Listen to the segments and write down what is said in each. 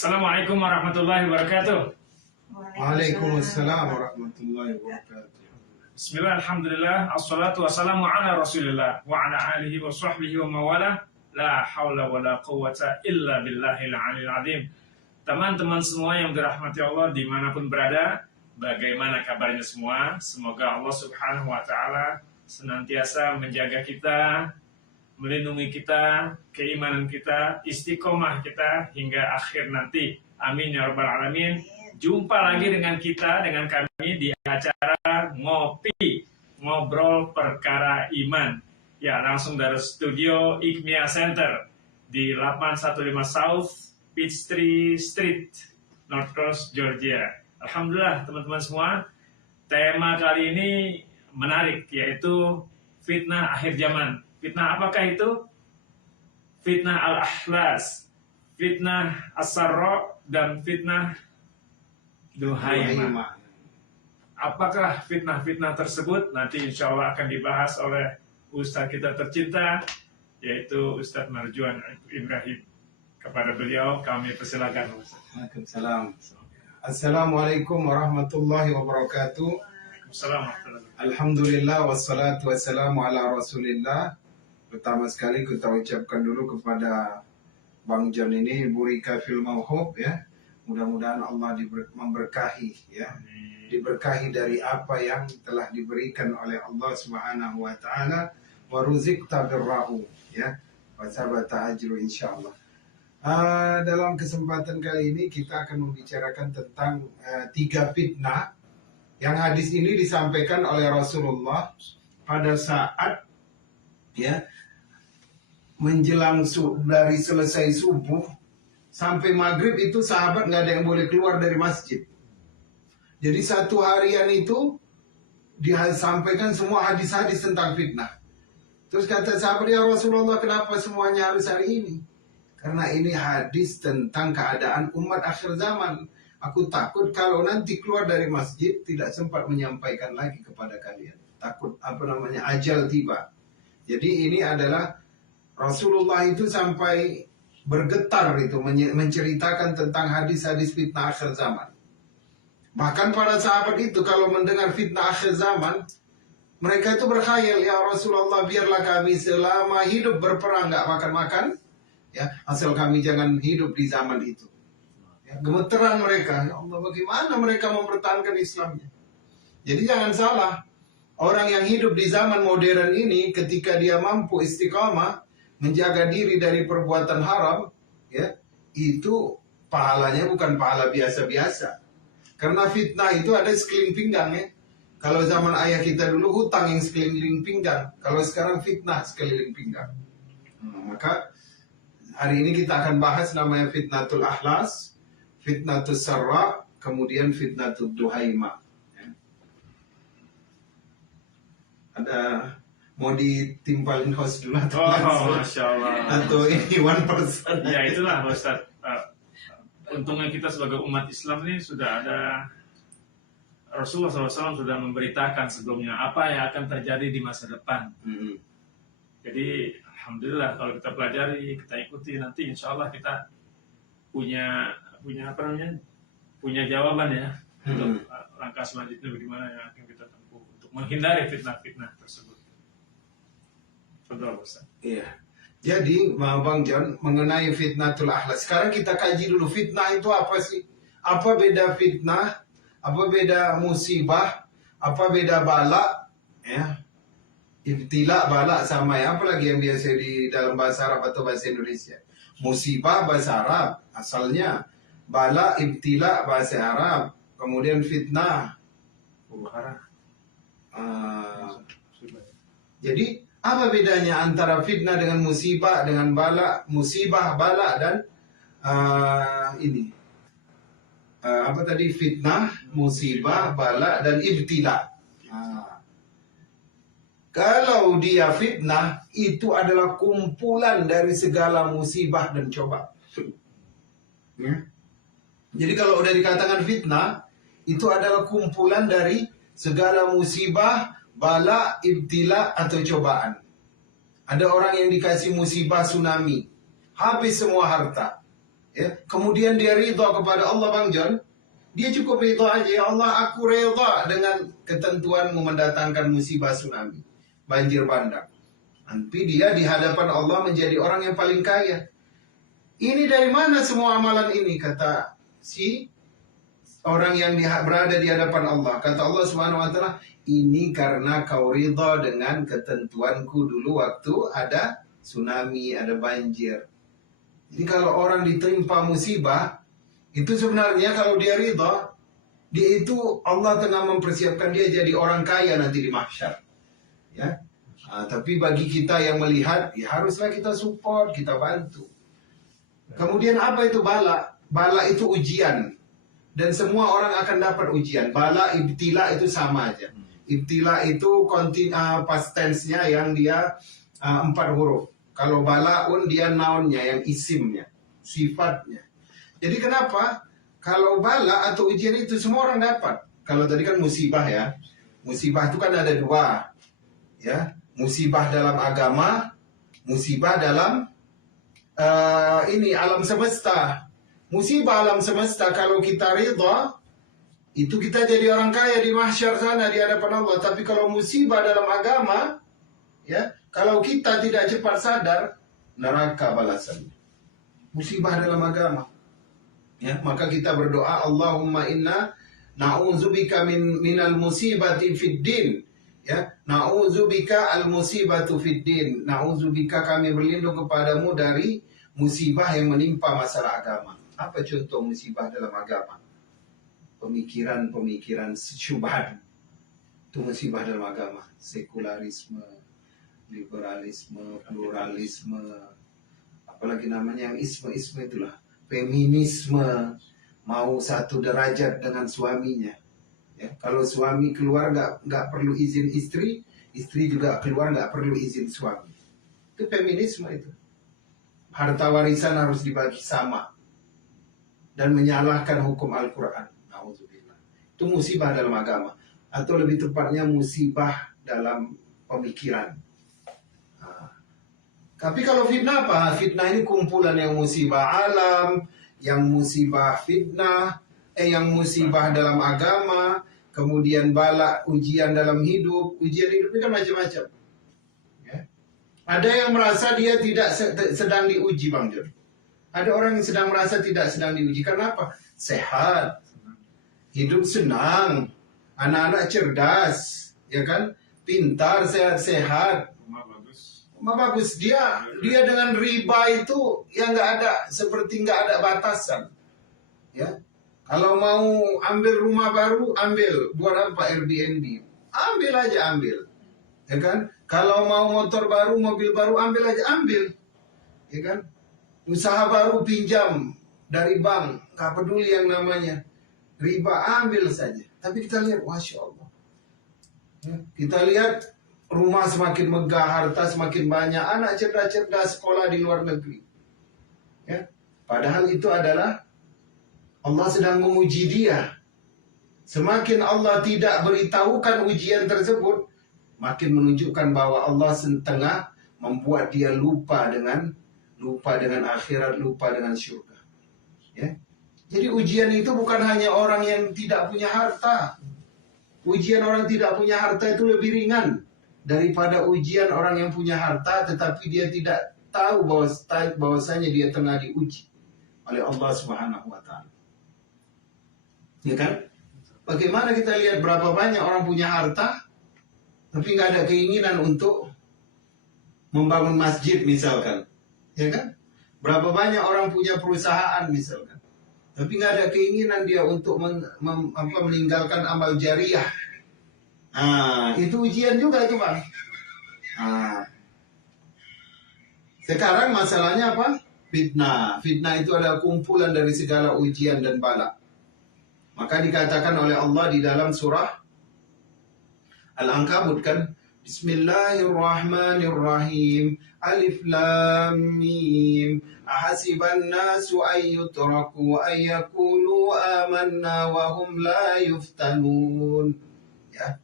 Assalamualaikum warahmatullahi wabarakatuh. Waalaikumsalam warahmatullahi wabarakatuh. Bismillah, alhamdulillah, assalatu wassalamu ala rasulillah wa ala alihi wa sahbihi wa mawala. La hawla wa la quwwata illa billahil aliyil azim. Teman-teman semua yang dirahmati Allah dimanapun berada, bagaimana kabarnya semua? Semoga Allah subhanahu wa ta'ala senantiasa menjaga kita, melindungi kita, keimanan kita, istiqomah kita hingga akhir nanti. Amin ya rabbal alamin. Jumpa lagi dengan kita, dengan kami di acara Ngopi, Ngobrol Perkara Iman. Ya, langsung dari studio IKMIA Center di 815 South Peachtree Street, North Cross, Georgia. Alhamdulillah teman-teman semua, tema kali ini menarik, yaitu fitnah akhir zaman. Fitnah apakah itu? Fitnah al-ahlas, fitnah as-sarra, dan fitnah duhaimah. Apakah fitnah-fitnah tersebut? Nanti insya Allah akan dibahas oleh Ustadz kita tercinta, yaitu Ustadz Marjuan Ibrahim. Kepada beliau kami persilakan. Waalaikumsalam. Assalamualaikum warahmatullahi wabarakatuh. Assalamualaikum. Alhamdulillah wassalatu wassalamu ala rasulillah. Pertama sekali kita ucapkan dulu kepada Bang John ini, Burika fil mauhub ya. Mudah-mudahan Allah memberkahi ya. Diberkahi dari apa yang telah diberikan oleh Allah Subhanahu wa taala, wa ruzikta birrahu ya. Wa sabata ajru insyaallah. Dalam kesempatan kali ini kita akan membicarakan tentang 3 fitnah yang hadis ini disampaikan oleh Rasulullah pada saat ya menjelang dari selesai subuh sampai maghrib itu sahabat nggak ada yang boleh keluar dari masjid. Jadi satu harian itu disampaikan semua hadis-hadis tentang fitnah. Terus kata sahabat, ya Rasulullah, kenapa semuanya harus hari ini? Karena ini hadis tentang keadaan umat akhir zaman. Aku takut kalau nanti keluar dari masjid tidak sempat menyampaikan lagi kepada kalian. Takut ajal tiba. Jadi ini adalah Rasulullah itu sampai bergetar itu menceritakan tentang hadis-hadis fitnah akhir zaman. Bahkan para sahabat itu kalau mendengar fitnah akhir zaman, mereka itu berkhayal, ya Rasulullah, biarlah kami selama hidup berperang nggak makan-makan, ya asal kami jangan hidup di zaman itu. Ya, gemeteran mereka, ya Allah, bagaimana mereka mempertahankan Islamnya? Jadi jangan salah, orang yang hidup di zaman modern ini ketika dia mampu istiqamah, menjaga diri dari perbuatan haram, ya, itu pahalanya bukan pahala biasa-biasa. Karena fitnah itu ada sekeliling pinggang ya. Kalau zaman ayah kita dulu hutang yang sekeliling pinggang, kalau sekarang fitnah sekeliling pinggang. Maka hari ini kita akan bahas namanya fitnatul ahlas, fitnatul sarra, kemudian fitnatul duhaimah. Ya. Ada mau ditimpalin host dulu atau Masya Allah. atau ini one person? Ya itulah Ustaz. Untungnya kita sebagai umat Islam ini sudah ada, Rasulullah SAW sudah memberitakan sebelumnya apa yang akan terjadi di masa depan. Jadi alhamdulillah kalau kita pelajari, kita ikuti, nanti insya Allah kita punya punya jawaban ya untuk langkah selanjutnya bagaimana yang akan kita tempuh untuk menghindari fitnah-fitnah tersebut. Iya. Jadi, Bang John, mengenai fitnatul ahlas. Sekarang kita kaji dulu fitnah itu apa sih? Apa beda fitnah? Apa beda musibah? Apa beda bala? Ya. Ibtila, bala sama ya. Apalagi yang biasa di dalam bahasa Arab atau bahasa Indonesia. Musibah bahasa Arab asalnya. Bala, ibtila bahasa Arab. Kemudian fitnah. Jadi apa bedanya antara fitnah dengan musibah, dengan bala, musibah, bala, dan apa tadi, fitnah, musibah, bala, dan ibtila. Kalau dia fitnah, itu adalah kumpulan dari segala musibah dan coba. Ya. Jadi kalau udah dikatakan fitnah, itu adalah kumpulan dari segala musibah, bala, ibtila, atau cobaan. Ada orang yang dikasih musibah tsunami, habis semua harta. Ya, kemudian dia ridha kepada Allah Bang John, dia cukup ridha aja, ya Allah aku ridha dengan ketentuanmu mendatangkan musibah tsunami, banjir bandang. Nanti dia di hadapan Allah menjadi orang yang paling kaya. Ini dari mana semua amalan ini? Kata si orang yang berada di hadapan Allah. Kata Allah Subhanahu wa taala, ini karena kau ridha dengan ketentuanku dulu waktu ada tsunami, ada banjir. Jadi kalau orang ditimpa musibah, itu sebenarnya kalau dia ridha, dia itu Allah tengah mempersiapkan dia jadi orang kaya nanti di mahsyar. Ya. Tapi bagi kita yang melihat, ya haruslah kita support, kita bantu. Kemudian apa itu bala? Bala itu ujian. Dan semua orang akan dapat ujian. Bala, ibtila itu sama aja. Ibtila itu past tense-nya yang dia 4 huruf. Kalau balaun dia noun-nya, yang isimnya, sifatnya. Jadi kenapa? Kalau bala atau ujian itu semua orang dapat. Kalau tadi kan musibah ya. Musibah itu kan ada 2. Ya, musibah dalam agama, musibah dalam alam semesta. Musibah alam semesta kalau kita ridha, itu kita jadi orang kaya di mahsyar sana di hadapan Allah. Tapi kalau musibah dalam agama, ya, kalau kita tidak cepat sadar, neraka balasannya. Musibah dalam agama. Ya, maka kita berdoa, Allahumma inna na'udzubika minal musibati fid din. Ya, na'udzubika al musibatu fid din. Na'udzubika, kami berlindung kepadamu dari musibah yang menimpa masalah agama. Apa contoh musibah dalam agama? Pemikiran-pemikiran syubhat. Itu musibah dalam agama. Sekularisme, liberalisme, pluralisme, apalagi namanya yang isme-isme itulah, feminisme, mau satu derajat dengan suaminya. Ya, kalau suami keluar nggak perlu izin istri, istri juga keluar nggak perlu izin suami. Itu feminisme itu. Harta warisan harus dibagi sama dan menyalahkan hukum Al-Quran. Nauzubillah. Itu musibah dalam agama, atau lebih tepatnya musibah dalam pemikiran. Tapi kalau fitnah apa? Fitnah ini kumpulan yang musibah alam, yang musibah fitnah, yang musibah dalam agama, kemudian bala, ujian dalam hidup. Ujian hidup ini kan macam-macam. Ya. Ada yang merasa dia tidak sedang diuji, Bang John. Ada orang yang sedang merasa tidak sedang diuji. Karena apa? Sehat, hidup senang, anak-anak cerdas, ya kan? Pintar, sehat-sehat. Bagus, dia dengan riba itu yang nggak ada, seperti nggak ada batasan. Ya, kalau mau ambil rumah baru, ambil. Buat apa Airbnb? Ambil aja, ambil. Ya kan? Kalau mau motor baru, mobil baru, ambil aja, ambil. Ya kan? Usaha baru, pinjam dari bank, nggak peduli yang namanya riba, ambil saja. Tapi kita lihat, masya Allah. Ya, kita lihat rumah semakin megah, harta semakin banyak, anak cerdas-cerdas sekolah di luar negeri. Ya. Padahal itu adalah Allah sedang menguji dia. Semakin Allah tidak beritahukan ujian tersebut, makin menunjukkan bahwa Allah tengah membuat dia lupa dengan akhirat, lupa dengan surga. Ya. Jadi ujian itu bukan hanya orang yang tidak punya harta. Ujian orang tidak punya harta itu lebih ringan daripada ujian orang yang punya harta tetapi dia tidak tahu bahwasanya dia tengah diuji oleh Allah Subhanahu wa taala. Ya kan? Bagaimana kita lihat berapa banyak orang punya harta tapi nggak ada keinginan untuk membangun masjid misalkan. Ya kan? Berapa banyak orang punya perusahaan misalkan. Tapi nggak ada keinginan dia untuk meninggalkan amal jariah. Itu ujian juga itu, Bang. Sekarang masalahnya apa? Fitnah. Fitnah itu adalah kumpulan dari segala ujian dan bala. Maka dikatakan oleh Allah di dalam surah Al-Ankabut kan, Bismillahirrahmanirrahim. Alif lam mim. Ahasiban nasu ayyutraku ayyakulu amanna wa hum la yuftanun. Ya.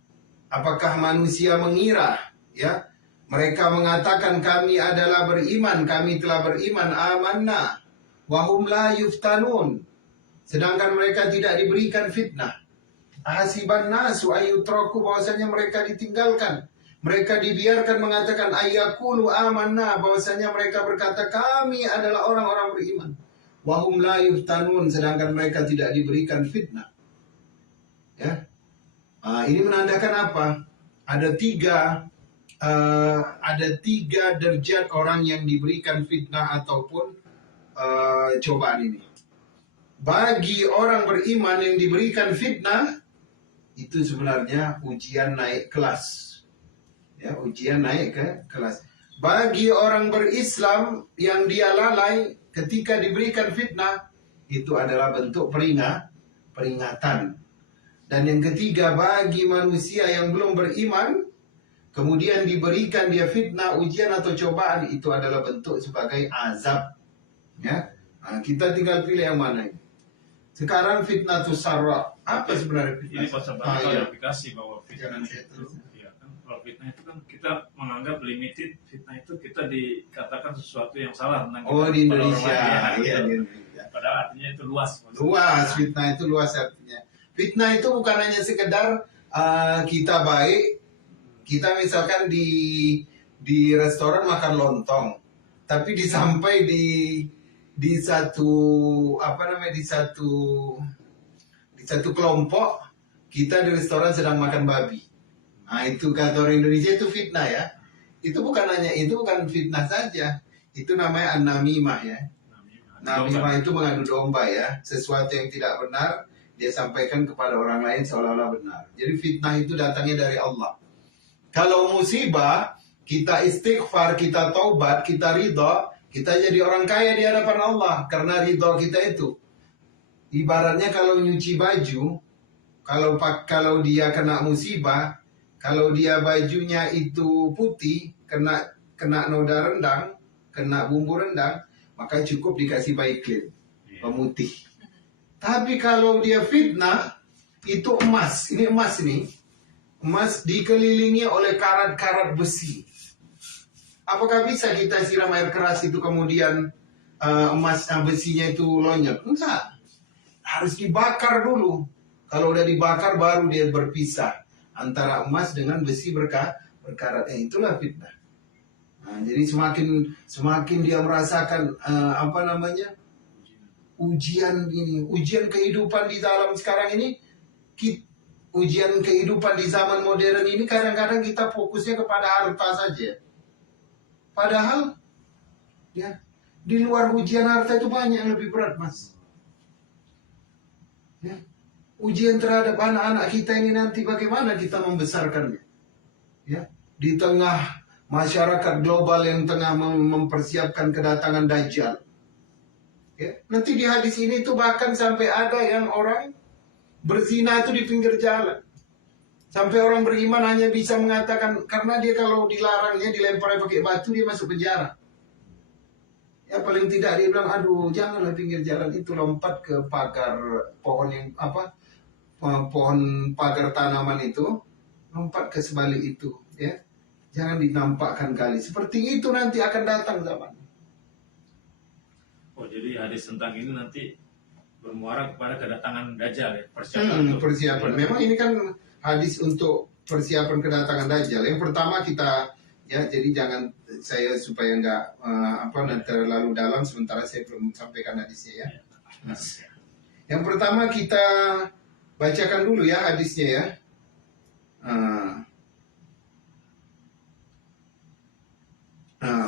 Apakah manusia mengira, ya, mereka mengatakan kami adalah beriman, kami telah beriman, amanna, Wahum la yuftanun. Sedangkan mereka tidak diberikan fitnah. Hasiban nasu ayyutraku, bahwasanya mereka ditinggalkan. Mereka dibiarkan mengatakan ayyakulu amanna, bahwasanya mereka berkata kami adalah orang-orang beriman. Wahum la yuftanun, sedangkan mereka tidak diberikan fitnah. Ya. Ini menandakan apa? Ada tiga derajat orang yang diberikan fitnah ataupun cobaan ini. Bagi orang beriman yang diberikan fitnah, itu sebenarnya ujian naik kelas. Ya, ujian naik ke kelas. Bagi orang berislam yang dia lalai ketika diberikan fitnah, itu adalah bentuk peringatan. Dan yang ketiga, bagi manusia yang belum beriman, kemudian diberikan dia fitnah, ujian atau cobaan, itu adalah bentuk sebagai azab. Ya, kita tinggal pilih yang mana ini. Sekarang fitnah tu sarra. Apa sebenarnya fitnah? Ini pasal klarifikasi bahwa fitnah itu, ya kan, kalau fitnah itu kan kita menganggap limited. Fitnah itu kita dikatakan sesuatu yang salah tentang kita. Di Indonesia. Iya, di Indonesia. Padahal artinya itu luas. Luas, fitnah itu luas artinya. Fitnah itu bukan hanya sekedar kita baik, kita misalkan di restoran makan lontong, tapi sampai di satu kelompok kita di restoran sedang makan babi. Itu kata orang Indonesia itu fitnah ya. Itu bukan fitnah saja. Itu namanya an-namimah ya. Namimah itu mengadu domba ya. Sesuatu yang tidak benar dia sampaikan kepada orang lain seolah-olah benar. Jadi fitnah itu datangnya dari Allah. Kalau musibah, kita istighfar, kita taubat, kita ridha, kita jadi orang kaya di hadapan Allah karena ridha kita itu. Ibaratnya kalau nyuci baju, kalau dia kena musibah, kalau dia bajunya itu putih, kena noda rendang, kena bumbu rendang, maka cukup dikasih baiklin, pemutih. Tapi kalau dia fitnah, itu emas. Ini emas nih. Emas dikelilingi oleh karat-karat besi. Apakah bisa kita siram air keras itu kemudian emas besinya itu lonyot? Enggak. Harus dibakar dulu. Kalau udah dibakar baru dia berpisah antara emas dengan besi berkarat. Itulah fitnah. Jadi semakin dia merasakan ujian kehidupan di dalam sekarang ini, ujian kehidupan di zaman modern ini, kadang-kadang kita fokusnya kepada harta saja. Padahal ya di luar ujian harta itu banyak yang lebih berat, Mas. Ya. Ujian terhadap anak-anak kita ini nanti bagaimana kita membesarkannya. Ya, di tengah masyarakat global yang tengah mempersiapkan kedatangan Dajjal. Ya, nanti di hadis ini tuh bahkan sampai ada yang orang berzina itu di pinggir jalan. Sampai orang beriman hanya bisa mengatakan, karena dia kalau dilarangnya dilempar pakai batu, dia masuk penjara. Ya paling tidak dia bilang, aduh janganlah pinggir jalan itu, lompat ke pagar pohon pohon pagar tanaman itu, lompat ke sebalik itu, ya. Jangan dinampakkan kali. Seperti itu nanti akan datang zaman. Jadi hadis tentang ini nanti bermuara kepada kedatangan Dajjal ya, persiapan. Memang ini kan hadis untuk persiapan kedatangan Dajjal. Yang pertama kita jadi jangan supaya nggak terlalu dalam sementara saya belum sampaikan hadisnya ya. Yang pertama kita bacakan dulu ya hadisnya ya.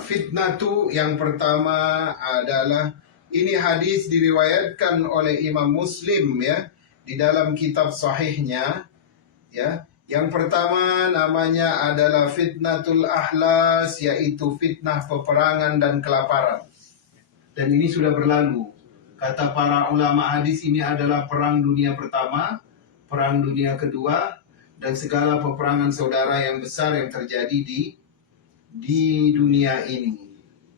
Fitnah itu yang pertama adalah, ini hadis diriwayatkan oleh Imam Muslim ya di dalam kitab sahihnya ya. Yang pertama namanya adalah fitnatul ahlas, yaitu fitnah peperangan dan kelaparan. Dan ini sudah berlalu. Kata para ulama hadis, ini adalah perang dunia pertama, perang dunia kedua, dan segala peperangan saudara yang besar yang terjadi di dunia ini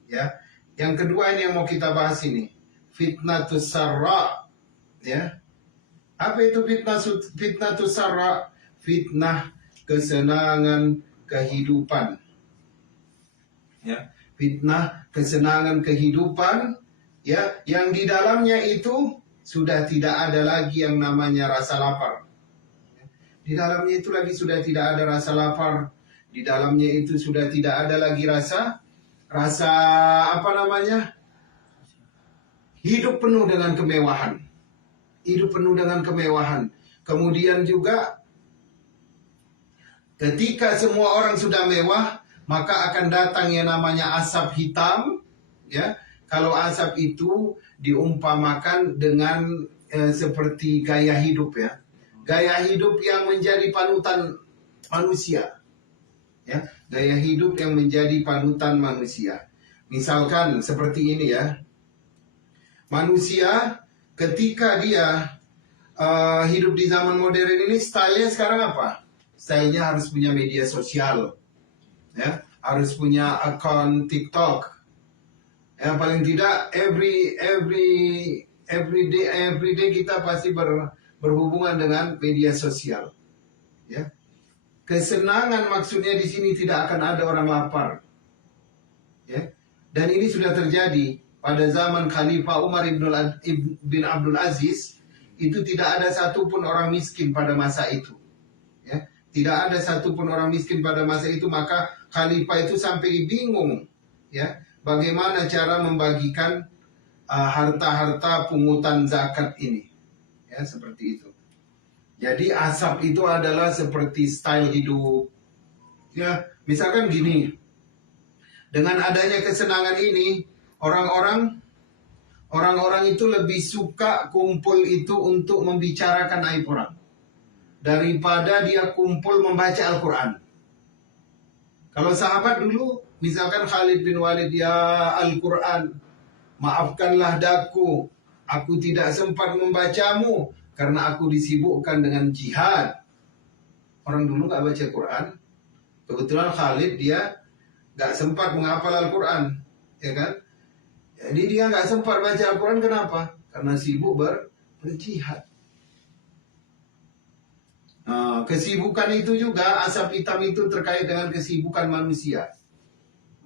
ya. Yang kedua ini yang mau kita bahas ini, fitnatus sarra ya. Apa itu fitnatus sarra? Fitnah kesenangan kehidupan ya. Fitnah kesenangan kehidupan ya, yang di dalamnya itu sudah tidak ada lagi yang namanya rasa lapar. Di dalamnya itu lagi sudah tidak ada rasa lapar. Di dalamnya itu sudah tidak ada lagi rasa apa namanya? Hidup penuh dengan kemewahan. Hidup penuh dengan kemewahan. Kemudian juga ketika semua orang sudah mewah, maka akan datang yang namanya asap hitam, ya. Kalau asap itu diumpamakan dengan seperti gaya hidup, ya. Gaya hidup yang menjadi panutan manusia. Ya, gaya hidup yang menjadi panutan manusia. Misalkan seperti ini, ya. Manusia ketika dia hidup di zaman modern ini, stylenya sekarang apa? Stylenya harus punya media sosial, ya, harus punya akun TikTok. Ya, paling tidak every day kita pasti berhubungan dengan media sosial. Ya. Kesenangan maksudnya di sini tidak akan ada orang lapar. Ya. Dan ini sudah terjadi pada zaman Khalifah Umar bin Abdul Aziz. Itu tidak ada satupun orang miskin pada masa itu. Ya. Tidak ada satupun orang miskin pada masa itu, maka Khalifah itu sampai bingung, ya, bagaimana cara membagikan harta-harta pungutan zakat ini. Ya, seperti itu. Jadi asap itu adalah seperti style hidup. Ya, misalkan gini. Dengan adanya kesenangan ini, orang-orang itu lebih suka kumpul itu untuk membicarakan aib orang daripada dia kumpul membaca Al-Quran. Kalau sahabat dulu, misalkan Khalid bin Walid, ya Al-Quran, maafkanlah daku, aku tidak sempat membacamu karena aku disibukkan dengan jihad. Orang dulu gak baca Quran. Kebetulan Khalid dia gak sempat menghafal Al-Quran, ya kan? Jadi dia gak sempat baca Al-Quran, kenapa? Karena sibuk berjihad. Kesibukan itu juga, asap hitam itu terkait dengan kesibukan manusia.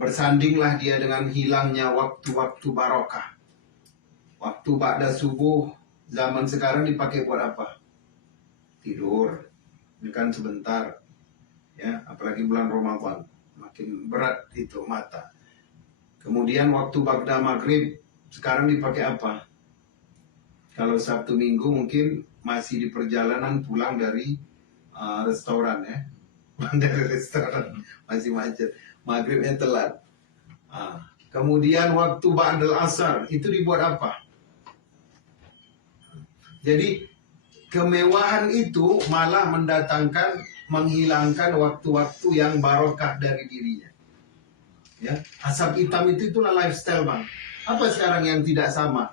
Bersandinglah dia dengan hilangnya waktu-waktu barokah. Waktu ba'da subuh zaman sekarang dipakai buat apa? Tidur. Ini kan sebentar. Ya, apalagi bulan Ramadan. Makin berat itu mata. Kemudian waktu ba'da maghrib sekarang dipakai apa? Kalau Sabtu Minggu mungkin masih di perjalanan pulang dari restoran, ya. Pulang dari restoran masih macet. Maghribnya telat. Kemudian waktu ba'dal asar itu dibuat apa? Jadi kemewahan itu malah menghilangkan waktu-waktu yang barokah dari dirinya. Ya, asap hitam itu itulah lifestyle, Bang. Apa sekarang yang tidak sama?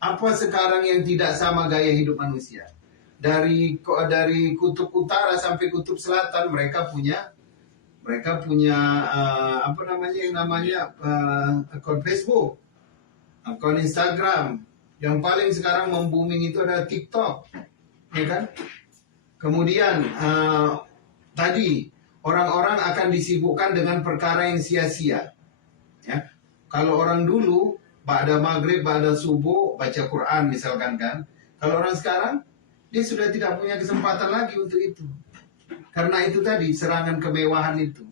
Apa sekarang yang tidak sama gaya hidup manusia? Dari kutub utara sampai kutub selatan mereka punya apa namanya yang namanya akun Facebook, akun Instagram. Yang paling sekarang membooming itu adalah TikTok, ya kan? Kemudian tadi orang-orang akan disibukkan dengan perkara yang sia-sia. Ya. Kalau orang dulu ba'da maghrib, ba'da subuh baca Quran misalkan kan. Kalau orang sekarang dia sudah tidak punya kesempatan lagi untuk itu. Karena itu tadi serangan kemewahan itu.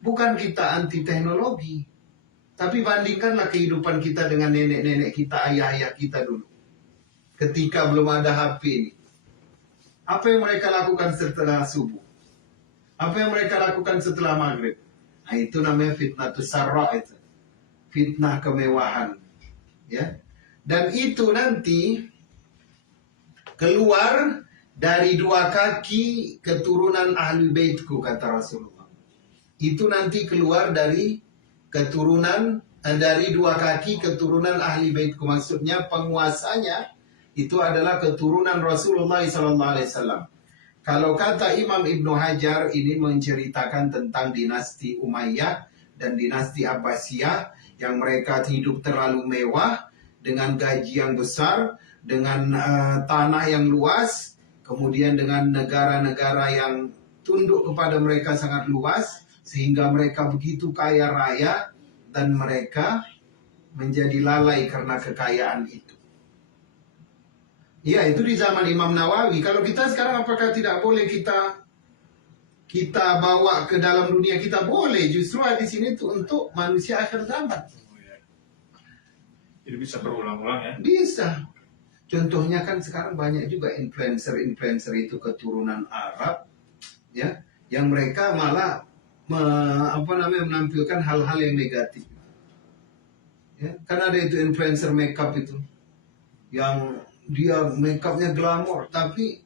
Bukan kita anti teknologi, tapi bandingkanlah kehidupan kita dengan nenek-nenek kita, ayah-ayah kita dulu. Ketika belum ada HP ini. Apa yang mereka lakukan setelah subuh? Apa yang mereka lakukan setelah maghrib? Nah, itu namanya fitnah tusarra itu. Fitnah kemewahan. Ya. Dan itu nanti keluar dari dua kaki keturunan ahli baitku, kata Rasulullah. Itu nanti keluar dari keturunan, dari dua kaki keturunan ahli baitku. Maksudnya penguasanya itu adalah keturunan Rasulullah SAW. Kalau kata Imam Ibnu Hajar, ini menceritakan tentang dinasti Umayyah dan dinasti Abbasiyah yang mereka hidup terlalu mewah dengan gaji yang besar, dengan tanah yang luas, kemudian dengan negara-negara yang tunduk kepada mereka sangat luas, sehingga mereka begitu kaya raya dan mereka menjadi lalai karena kekayaan itu. Ya, itu di zaman Imam Nawawi. Kalau kita sekarang apakah tidak boleh kita bawa ke dalam dunia kita? Boleh. Justru di sini itu untuk manusia akhir zaman. Jadi bisa berulang-ulang ya? Bisa. Contohnya kan sekarang banyak juga influencer itu keturunan Arab, ya, yang mereka malah menampilkan hal-hal yang negatif. Ya, kan ada itu influencer makeup itu, yang dia makeupnya glamor, tapi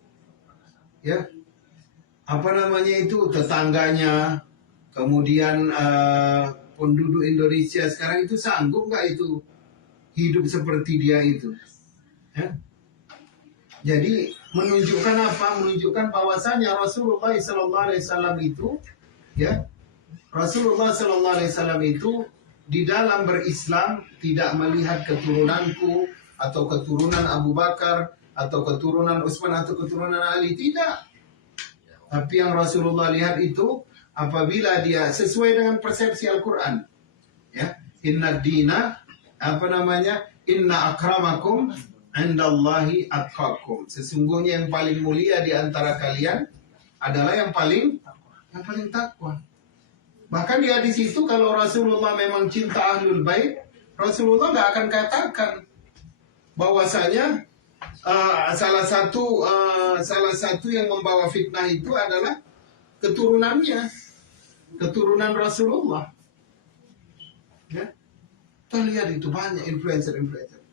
ya itu tetangganya, kemudian penduduk Indonesia sekarang itu sanggup nggak itu hidup seperti dia itu, ya? Jadi menunjukkan apa? Menunjukkan bahwasanya Rasulullah SAW itu, ya, Rasulullah SAW itu di dalam berislam tidak melihat keturunanku atau keturunan Abu Bakar atau keturunan Utsman atau keturunan Ali, tidak. Tapi yang Rasulullah lihat itu apabila dia sesuai dengan persepsi Al-Quran, ya, inna dina inna akramakum indallahi atqakum, sesungguhnya yang paling mulia di antara kalian adalah yang paling takwa. Bahkan di hadis itu kalau Rasulullah memang cinta Ahlul Bait, Rasulullah nggak akan katakan bahwasanya salah satu yang membawa fitnah itu adalah keturunannya, keturunan Rasulullah. Ya, kita lihat itu banyak influencer.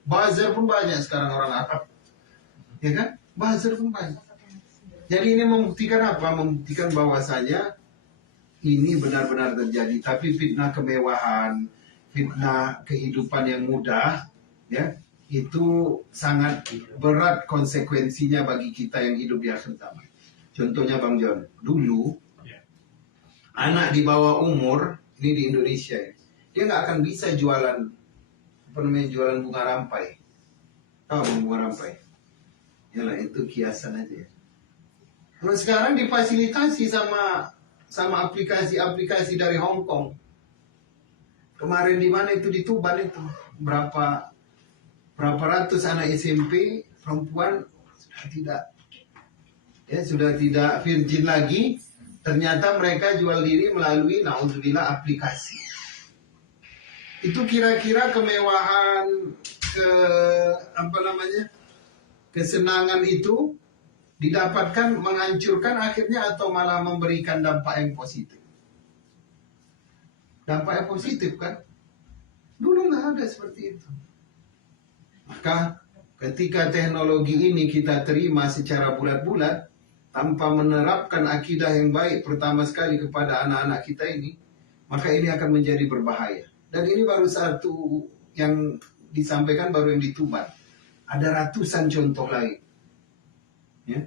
Buzzer pun banyak sekarang orang Arab, ya kan? Buzzer pun banyak. Jadi ini membuktikan apa? Membuktikan bahwasanya ini benar-benar terjadi. Tapi fitnah kemewahan, fitnah kehidupan yang mudah, ya, itu sangat berat konsekuensinya bagi kita yang hidup di akhir zaman. Contohnya Bang John, dulu anak di bawah umur ini di Indonesia, dia nggak akan bisa jualan bunga rampai. Tahu bunga rampai? Yalah, itu kiasan aja. Kalau sekarang difasilitasi sama aplikasi-aplikasi dari Hong Kong. Kemarin di mana itu, di Tuban itu, berapa ratus anak SMP perempuan sudah tidak virgin lagi. Ternyata mereka jual diri melalui naudzubillah aplikasi. Itu kira-kira kemewahan, kesenangan itu didapatkan menghancurkan akhirnya atau malah memberikan dampak yang positif? Dampak yang positif kan? Dulu nggak ada seperti itu. Maka ketika teknologi ini kita terima secara bulat-bulat tanpa menerapkan akidah yang baik pertama sekali kepada anak-anak kita ini, maka ini akan menjadi berbahaya. Dan ini baru satu yang disampaikan, baru yang di Tuban. Ada ratusan contoh lain, ya,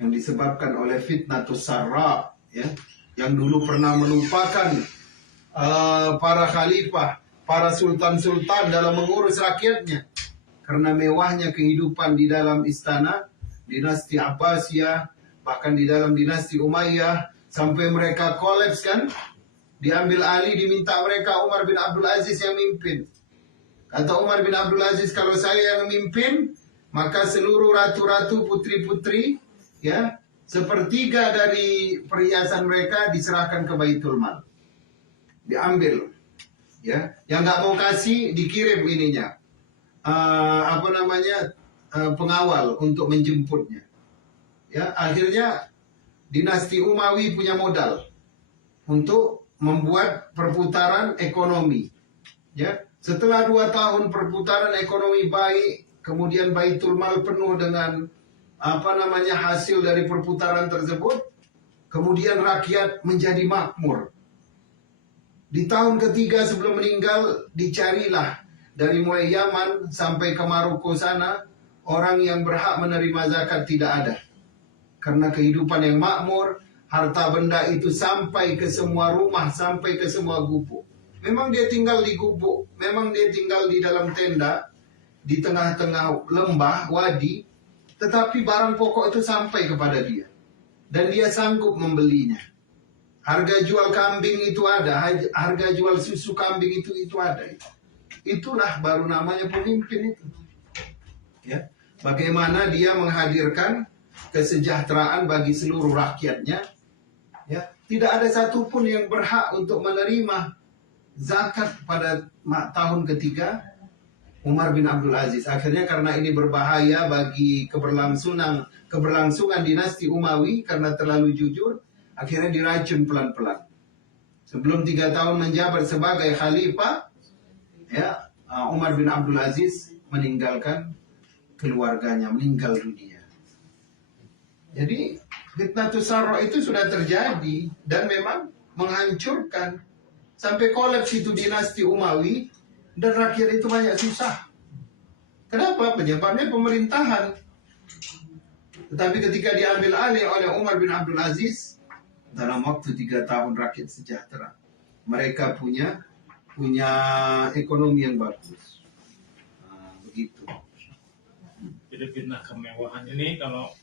yang disebabkan oleh fitnatus sarra, ya, yang dulu pernah melupakan para khalifah, para sultan-sultan dalam mengurus rakyatnya. Karena mewahnya kehidupan di dalam istana, dinasti Abbasiyah, bahkan di dalam dinasti Umayyah, sampai mereka kolaps kan, diambil alih, diminta mereka Umar bin Abdul Aziz yang mimpin. Kata Umar bin Abdul Aziz, kalau saya yang mimpin, maka seluruh ratu-ratu, putri-putri, ya, sepertiga dari perhiasan mereka diserahkan ke Baitul Mal. Diambil, ya. Yang nggak mau kasih dikirim ininya, pengawal untuk menjemputnya. Ya, akhirnya dinasti Umawi punya modal untuk membuat perputaran ekonomi. Ya, setelah 2 tahun perputaran ekonomi baik, kemudian Baitul Mal penuh dengan hasil dari perputaran tersebut, kemudian rakyat menjadi makmur. Di tahun ketiga sebelum meninggal, dicarilah dari mulai Yaman sampai ke Maroko sana, orang yang berhak menerima zakat tidak ada. Karena kehidupan yang makmur, harta benda itu sampai ke semua rumah, sampai ke semua gubuk. Memang dia tinggal di gubuk, memang dia tinggal di dalam tenda, di tengah-tengah lembah, wadi, tetapi barang pokok itu sampai kepada dia. Dan dia sanggup membelinya. Harga jual kambing itu ada, harga jual susu kambing itu ada. itulah baru namanya pemimpin itu. Ya, bagaimana dia menghadirkan kesejahteraan bagi seluruh rakyatnya. Ya, tidak ada satupun yang berhak untuk menerima zakat pada tahun ketiga Umar bin Abdul Aziz. Akhirnya karena ini berbahaya bagi keberlangsungan dinasti Umawi karena terlalu jujur, akhirnya diracun pelan-pelan. Sebelum 3 tahun menjabat sebagai khalifah, ya, Umar bin Abdul Aziz meninggalkan keluarganya, meninggal dunia. Jadi fitnatus Sarra itu sudah terjadi dan memang menghancurkan sampai kolaps itu dinasti Umawi dan rakyat itu banyak susah. Kenapa? Penyebabnya pemerintahan. Tetapi ketika diambil alih oleh Umar bin Abdul Aziz, dalam waktu 3 tahun rakyat sejahtera. Mereka punya ekonomi yang bagus. Begitu. Jadi fitnah kemewahan ini kalau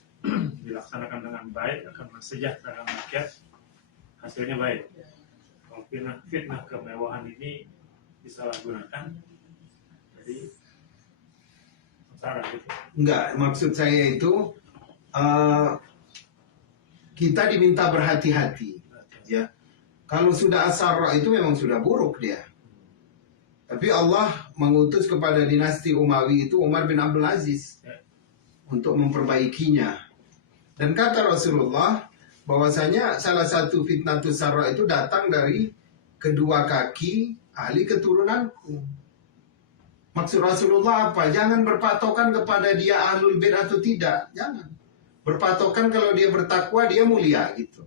dilaksanakan dengan baik akan mensejahterakan rakyat, hasilnya baik. Kalau fitnah kemewahan ini disalahgunakan, jadi sengsara gitu. Enggak, maksud saya itu kita diminta berhati-hati. Ya, kalau sudah asarra itu memang sudah buruk dia. Tapi Allah mengutus kepada dinasti Umawi itu Umar bin Abdul Aziz untuk memperbaikinya. Dan kata Rasulullah bahwasanya salah satu fitnatus sarra itu datang dari kedua kaki ahli keturunanku. Maksud Rasulullah apa? Jangan berpatokan kepada dia ahlul bait atau tidak. Jangan. Berpatokan kalau dia bertakwa dia mulia gitu.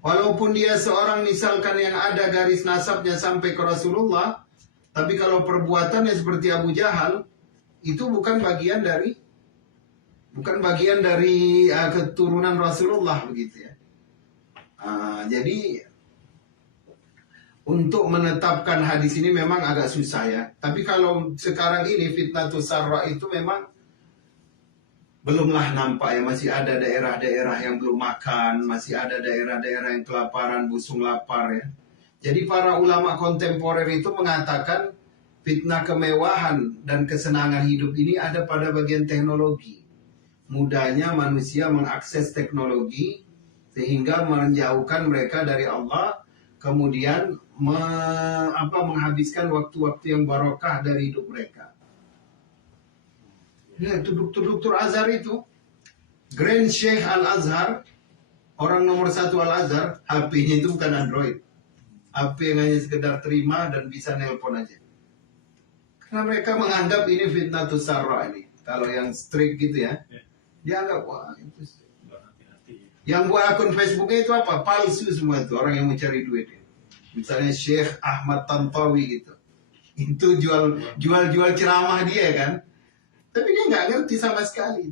Walaupun dia seorang misalkan yang ada garis nasabnya sampai ke Rasulullah, tapi kalau perbuatannya seperti Abu Jahal, itu bukan bagian dari keturunan Rasulullah begitu ya. Jadi untuk menetapkan hadis ini memang agak susah ya. Tapi kalau sekarang ini fitnatus sarra itu memang belumlah nampak ya. Masih ada daerah-daerah yang belum makan, masih ada daerah-daerah yang kelaparan, busung lapar ya. Jadi para ulama kontemporer itu mengatakan fitnah kemewahan dan kesenangan hidup ini ada pada bagian teknologi. Mudahnya manusia mengakses teknologi sehingga menjauhkan mereka dari Allah, kemudian menghabiskan waktu-waktu yang barokah dari hidup mereka. Ya, itu dokter Azhar itu, Grand Sheikh Al-Azhar, orang nomor 1 Al-Azhar, HP-nya itu bukan Android. HP yang hanya sekedar terima dan bisa nelpon aja. Karena mereka menganggap ini fitnatus sarra ini. Kalau yang strict gitu ya, dia anggap wah itu. Yang buat akun Facebooknya itu apa? Palsu semua itu, orang yang mencari duit. Misalnya Syekh Ahmad Tantawi gitu. Itu jual ceramah dia kan. Tapi dia nggak ngerti sama sekali.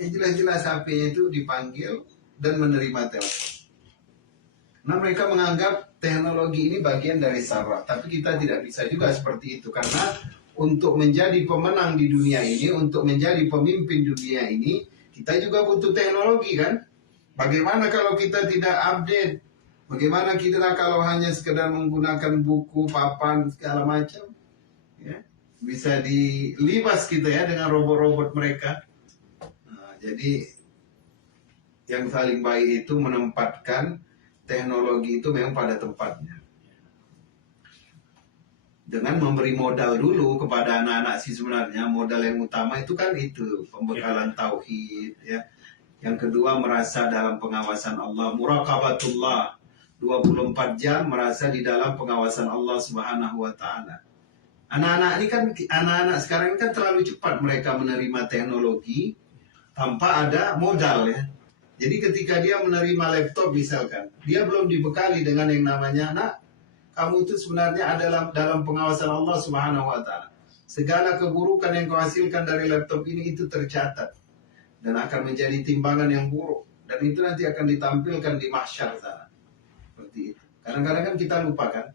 Yang jelas-jelas HP-nya itu dipanggil dan menerima telepon. Nah mereka menganggap teknologi ini bagian dari sarra. Tapi kita tidak bisa juga seperti itu. Karena untuk menjadi pemenang di dunia ini, untuk menjadi pemimpin dunia ini, kita juga butuh teknologi kan. Bagaimana kalau kita tidak update? Bagaimana kita kalau hanya sekedar menggunakan buku, papan, segala macam? Ya, bisa dilibas kita ya dengan robot-robot mereka. Nah, jadi yang paling baik itu menempatkan teknologi itu memang pada tempatnya. Dengan memberi modal dulu kepada anak-anak sih sebenarnya. Modal yang utama itu kan itu, pembekalan tauhid ya. Yang kedua merasa dalam pengawasan Allah, muraqabatullah. 24 jam merasa di dalam pengawasan Allah Subhanahu wa taala. Anak-anak sekarang ini kan terlalu cepat mereka menerima teknologi tanpa ada modal ya. Jadi ketika dia menerima laptop misalkan, dia belum dibekali dengan yang namanya, nak, kamu itu sebenarnya adalah dalam pengawasan Allah Subhanahu wa taala. Segala keburukan yang kau hasilkan dari laptop ini itu tercatat dan akan menjadi timbangan yang buruk, dan itu nanti akan ditampilkan di mahsyar sana. Seperti itu. Kadang-kadang kan kita lupa kan.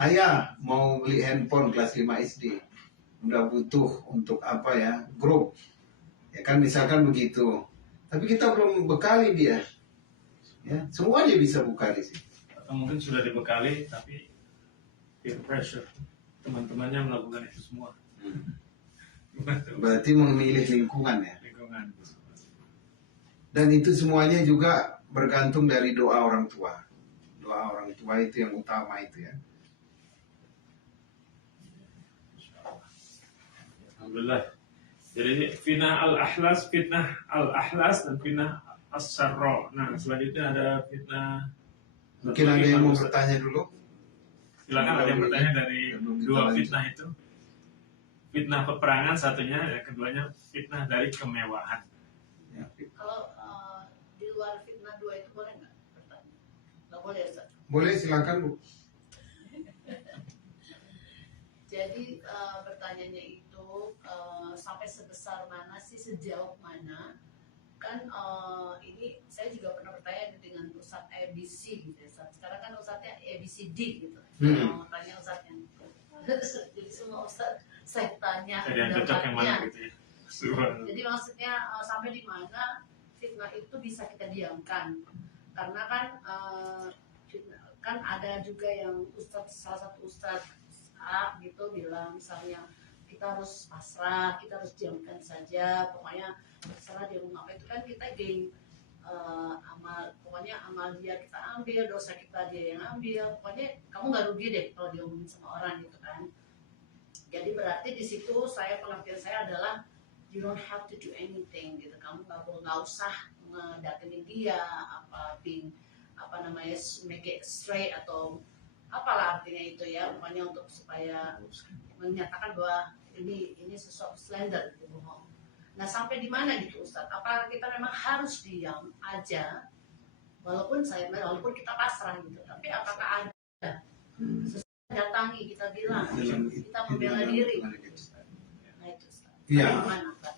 Ayah mau beli handphone kelas 5 SD. Udah butuh untuk apa ya? Grup. Ya kan misalkan begitu. Tapi kita belum bekali dia. Ya, semuanya bisa bekali sih. Atau mungkin sudah dibekali tapi peer pressure. teman-temannya melakukan itu semua. Berarti memilih lingkungan ya. Lingkungan. Dan itu semuanya juga bergantung dari doa orang tua. Doa orang tua itu yang utama itu ya. Alhamdulillah. Jadi fitnah al-ahlas dan fitnah as-sarra. Nah, selanjutnya ada fitnah. Mungkin ada yang mau bertanya dulu? Silakan, ada yang bertanya dari dua fitnah itu. Fitnah peperangan satunya, yang keduanya fitnah dari kemewahan. Ya. Kalau di luar fitnah dua itu boleh nggak bertanya? Nggak boleh, Ustaz? Boleh, silakan Bu. Jadi pertanyaannya itu sampai sebesar mana sih, sejauh mana? Kan ini saya juga pernah bertanya dengan Ustadz ABC gitu ya. Sekarang kan Ustadznya ABCD gitu. Mau tanya Ustadznya. Jadi semua Ustadz saya tanya Jadi yang cocok yang mana gitu ya. Jadi maksudnya sampai di mana fitnah itu bisa kita diamkan? Karena kan kan ada juga yang salah satu ustadz A gitu bilang misalnya kita harus pasrah, kita harus diamkan saja, pokoknya terserah dia mau apa, itu kan kita gain amal, pokoknya amal dia kita ambil, dosa kita dia yang ambil, pokoknya kamu nggak rugi deh kalau diomongin sama orang gitu kan. Jadi berarti di situ pengertian saya adalah you don't have to do anything gitu, kamu nggak usah ngedatengin dia, make it straight atau apalah artinya itu ya, pokoknya untuk supaya menyatakan bahwa ini sesuatu slander gitu, bohong. Nah sampai di mana gitu Ustadz? Apakah kita memang harus diam aja walaupun kita pasrah gitu? Tapi apakah ada datangi kita bilang kita membela diri? Nah itu Ustadz. Iya.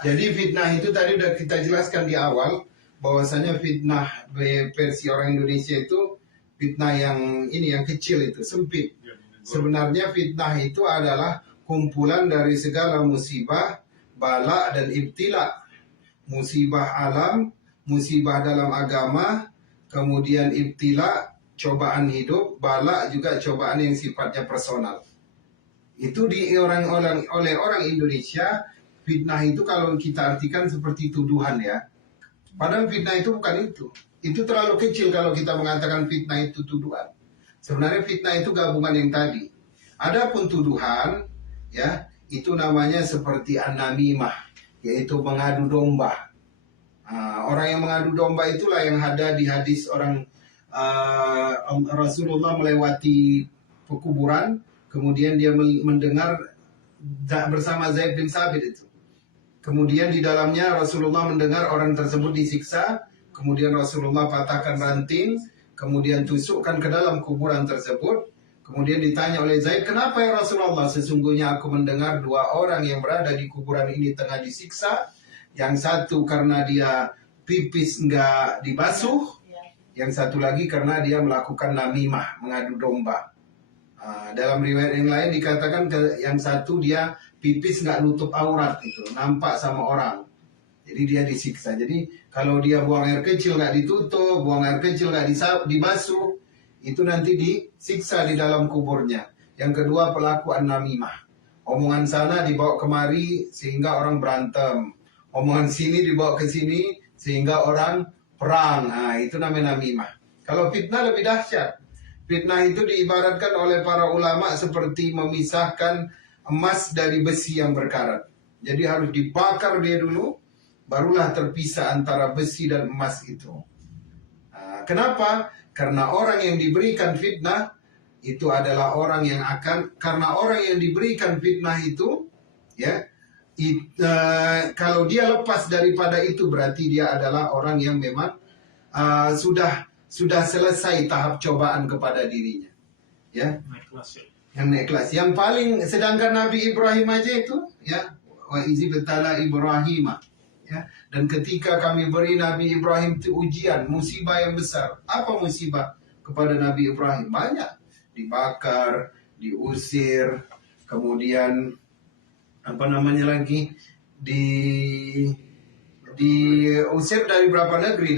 Jadi fitnah itu tadi udah kita jelaskan di awal bahwasanya fitnah versi orang Indonesia itu fitnah yang kecil itu, sempit. Sebenarnya fitnah itu adalah kumpulan dari segala musibah, bala dan ibtila. Musibah alam, musibah dalam agama, kemudian ibtila, cobaan hidup, bala juga cobaan yang sifatnya personal. Itu oleh orang Indonesia, fitnah itu kalau kita artikan seperti tuduhan ya. Padahal fitnah itu bukan itu. Itu terlalu kecil kalau kita mengatakan fitnah itu tuduhan. Sebenarnya fitnah itu gabungan yang tadi. Adapun tuduhan, ya, itu namanya seperti an-namimah, yaitu mengadu domba. Orang yang mengadu domba itulah yang ada di hadis Rasulullah melewati pekuburan, kemudian dia mendengar bersama Zaid bin Sabit itu. Kemudian di dalamnya Rasulullah mendengar orang tersebut disiksa, kemudian Rasulullah patahkan ranting, kemudian tusukkan ke dalam kuburan tersebut. Kemudian ditanya oleh Zaid, kenapa ya Rasulullah? Sesungguhnya aku mendengar dua orang yang berada di kuburan ini tengah disiksa. Yang satu karena dia pipis nggak dibasuh, yang satu lagi karena dia melakukan namimah, mengadu domba. Dalam riwayat yang lain dikatakan yang satu dia pipis nggak nutup aurat itu, nampak sama orang. Jadi dia disiksa. Jadi kalau dia buang air kecil nggak ditutup, buang air kecil nggak dibasuh, itu nanti disiksa di dalam kuburnya. Yang kedua pelaku an-namimah. Omongan sana dibawa kemari sehingga orang berantem. Omongan sini dibawa ke sini sehingga orang perang. Itu namanya namimah. Kalau fitnah lebih dahsyat. Fitnah itu diibaratkan oleh para ulama seperti memisahkan emas dari besi yang berkarat. Jadi harus dibakar dia dulu, barulah terpisah antara besi dan emas itu. Kenapa? Karena orang yang diberikan fitnah itu adalah orang yang karena orang yang diberikan fitnah itu, ya, kalau dia lepas daripada itu berarti dia adalah orang yang memang sudah selesai tahap cobaan kepada dirinya, ya. Yang naik kelas. Yang paling, sedangkan Nabi Ibrahim aja itu, ya, wa izi betala Ibrahim, ya. Dan ketika kami beri Nabi Ibrahim itu ujian, musibah yang besar. Apa musibah kepada Nabi Ibrahim? Banyak. Dibakar, diusir, kemudian diusir dari berapa negeri,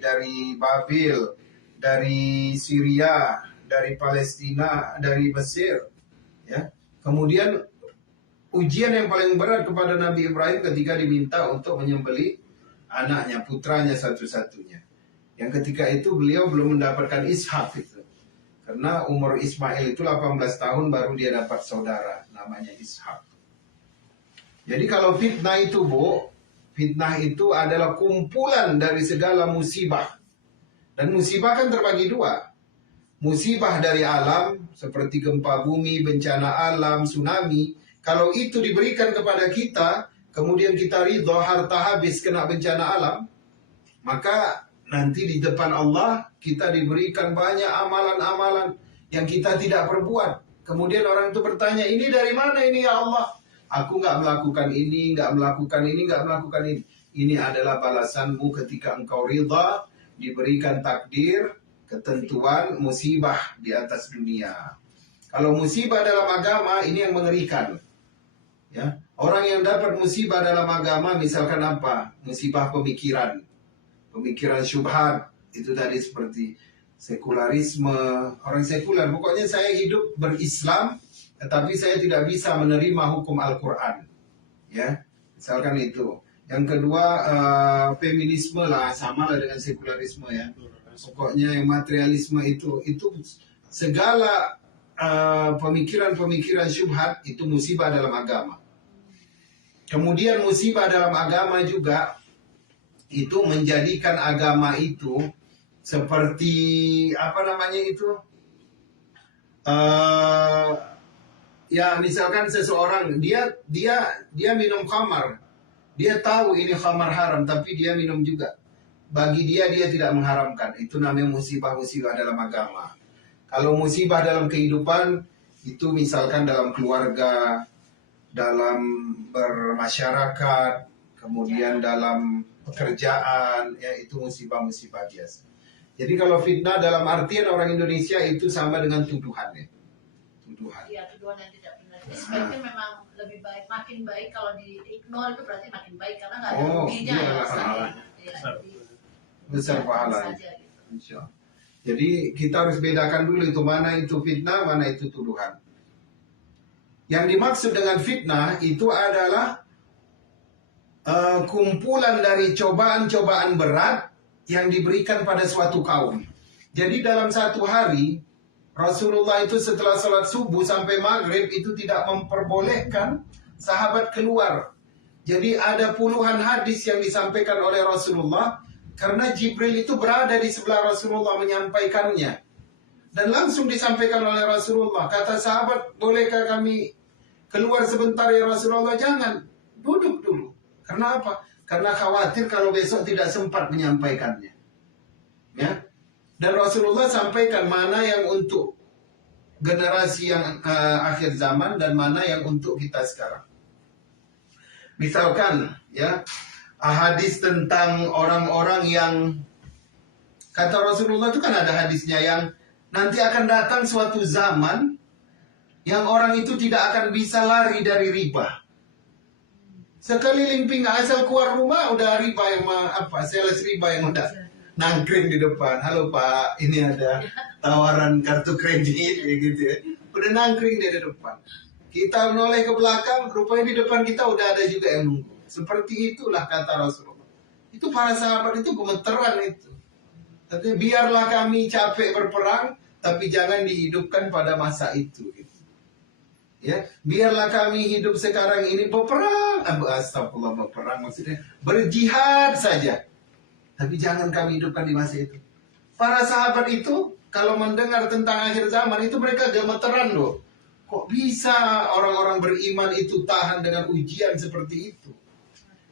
dari Babil, dari Syria, dari Palestina, dari Mesir, ya. Kemudian ujian yang paling berat kepada Nabi Ibrahim ketika diminta untuk menyembelih anaknya, putranya satu-satunya. Yang ketika itu beliau belum mendapatkan Ishak itu. Karena umur Ismail itu 18 tahun baru dia dapat saudara namanya Ishak. Jadi kalau fitnah itu, Bu, fitnah itu adalah kumpulan dari segala musibah. Dan musibah kan terbagi dua. Musibah dari alam, seperti gempa bumi, bencana alam, tsunami. Kalau itu diberikan kepada kita, kemudian kita ridho, harta habis kena bencana alam, maka nanti di depan Allah kita diberikan banyak amalan-amalan yang kita tidak perbuat. Kemudian orang itu bertanya, ini dari mana ini ya Allah? Aku nggak melakukan ini, nggak melakukan ini, nggak melakukan ini. Ini adalah balasanmu ketika engkau ridha, diberikan takdir, ketentuan, musibah di atas dunia. Kalau musibah dalam agama, ini yang mengerikan. Ya, orang yang dapat musibah dalam agama, misalkan apa? Musibah pemikiran, pemikiran syubhat, itu tadi seperti sekularisme, orang sekuler. Pokoknya saya hidup berislam, tetapi saya tidak bisa menerima hukum Al-Quran. Ya, misalkan itu. Yang kedua, feminisme lah, sama lah dengan sekularisme ya. Pokoknya yang materialisme itu segala pemikiran-pemikiran syubhat itu musibah dalam agama. Kemudian musibah dalam agama juga itu menjadikan agama itu seperti apa namanya itu? Ya misalkan seseorang dia minum khamar, dia tahu ini khamar haram tapi dia minum juga. Bagi dia tidak mengharamkan. Itu namanya musibah-musibah dalam agama. Kalau musibah dalam kehidupan itu misalkan dalam keluarga, dalam bermasyarakat, kemudian dalam pekerjaan, ya itu musibah-musibah biasa. Jadi kalau fitnah dalam artian orang Indonesia itu sama dengan tuduhan ya. Tuduhan. Iya, tuduhan yang tidak benar. Jadi sebaiknya memang lebih baik, makin baik kalau di-ignore itu berarti makin baik karena nggak ada ruginya ya. Besar pahala. Insya Allah. Jadi kita harus bedakan dulu itu mana itu fitnah, mana itu tuduhan. Yang dimaksud dengan fitnah itu adalah kumpulan dari cobaan-cobaan berat yang diberikan pada suatu kaum. Jadi dalam satu hari Rasulullah itu setelah sholat subuh sampai maghrib itu tidak memperbolehkan sahabat keluar. Jadi ada puluhan hadis yang disampaikan oleh Rasulullah karena Jibril itu berada di sebelah Rasulullah menyampaikannya. Dan langsung disampaikan oleh Rasulullah. Kata sahabat, bolehkah kami keluar sebentar ya Rasulullah? Jangan, duduk dulu. Karena apa? Karena khawatir kalau besok tidak sempat menyampaikannya. Ya. Dan Rasulullah sampaikan mana yang untuk generasi yang akhir zaman dan mana yang untuk kita sekarang. Misalkan, ya, hadis tentang orang-orang yang kata Rasulullah itu kan ada hadisnya yang nanti akan datang suatu zaman yang orang itu tidak akan bisa lari dari riba. Sekeliling pinggang asal keluar rumah udah riba yang sales riba yang udah nangkring di depan. Halo Pak, ini ada tawaran kartu kredit gitu ya. Udah nangkring di depan. Kita menoleh ke belakang, rupanya di depan kita udah ada juga yang nunggu. Seperti itulah kata Rasulullah. Itu para sahabat itu gemeteran itu. Artinya biarlah kami capek berperang, tapi jangan dihidupkan pada masa itu. Gitu. Ya, biarlah kami hidup sekarang ini berperang. Astagfirullah, berperang maksudnya berjihad saja. Tapi jangan kami hidupkan di masa itu. Para sahabat itu kalau mendengar tentang akhir zaman itu mereka gemeteran loh. Kok bisa orang-orang beriman itu tahan dengan ujian seperti itu?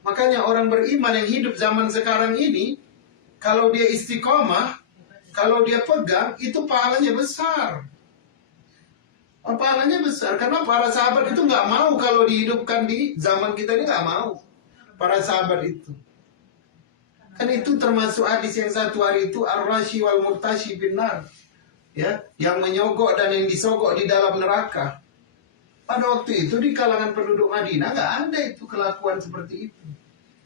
Makanya orang beriman yang hidup zaman sekarang ini, kalau dia istiqomah, kalau dia pegang, itu pahalanya besar. Pahalanya besar, karena para sahabat itu nggak mau kalau dihidupkan di zaman kita ini, nggak mau. Para sahabat itu. Kan itu termasuk hadis yang satu hari itu, ar-rashi wal murtashi binnar. Ya, yang menyogok dan yang disogok di dalam neraka. Pada waktu itu di kalangan penduduk Madinah nggak ada itu kelakuan seperti itu.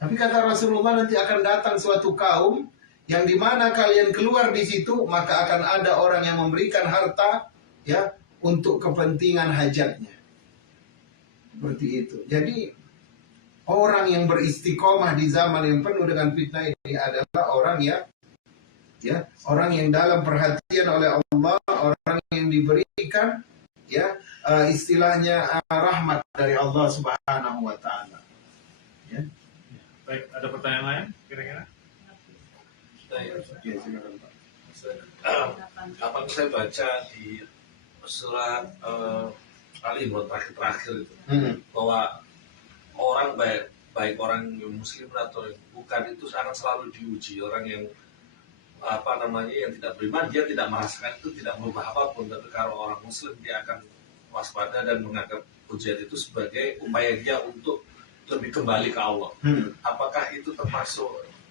Tapi kata Rasulullah nanti akan datang suatu kaum yang dimana kalian keluar di situ maka akan ada orang yang memberikan harta ya untuk kepentingan hajatnya. Seperti itu. Jadi orang yang beristiqomah di zaman yang penuh dengan fitnah ini adalah orang yang orang yang dalam perhatian oleh Allah, orang yang diberikan istilahnya rahmat dari Allah Subhanahu wa taala. Ya. Baik, ada pertanyaan lain kira-kira? Ya, silakan Pak. Kapan saya baca di surat Ali Imran terakhir itu bahwa orang baik orang yang muslim atau yang bukan itu akan selalu diuji. Orang yang yang tidak beriman, dia tidak merasakan itu, tidak merubah apapun. Tapi kalau orang muslim, dia akan waspada dan menganggap ujian itu sebagai upaya dia untuk lebih kembali ke Allah. Apakah itu termasuk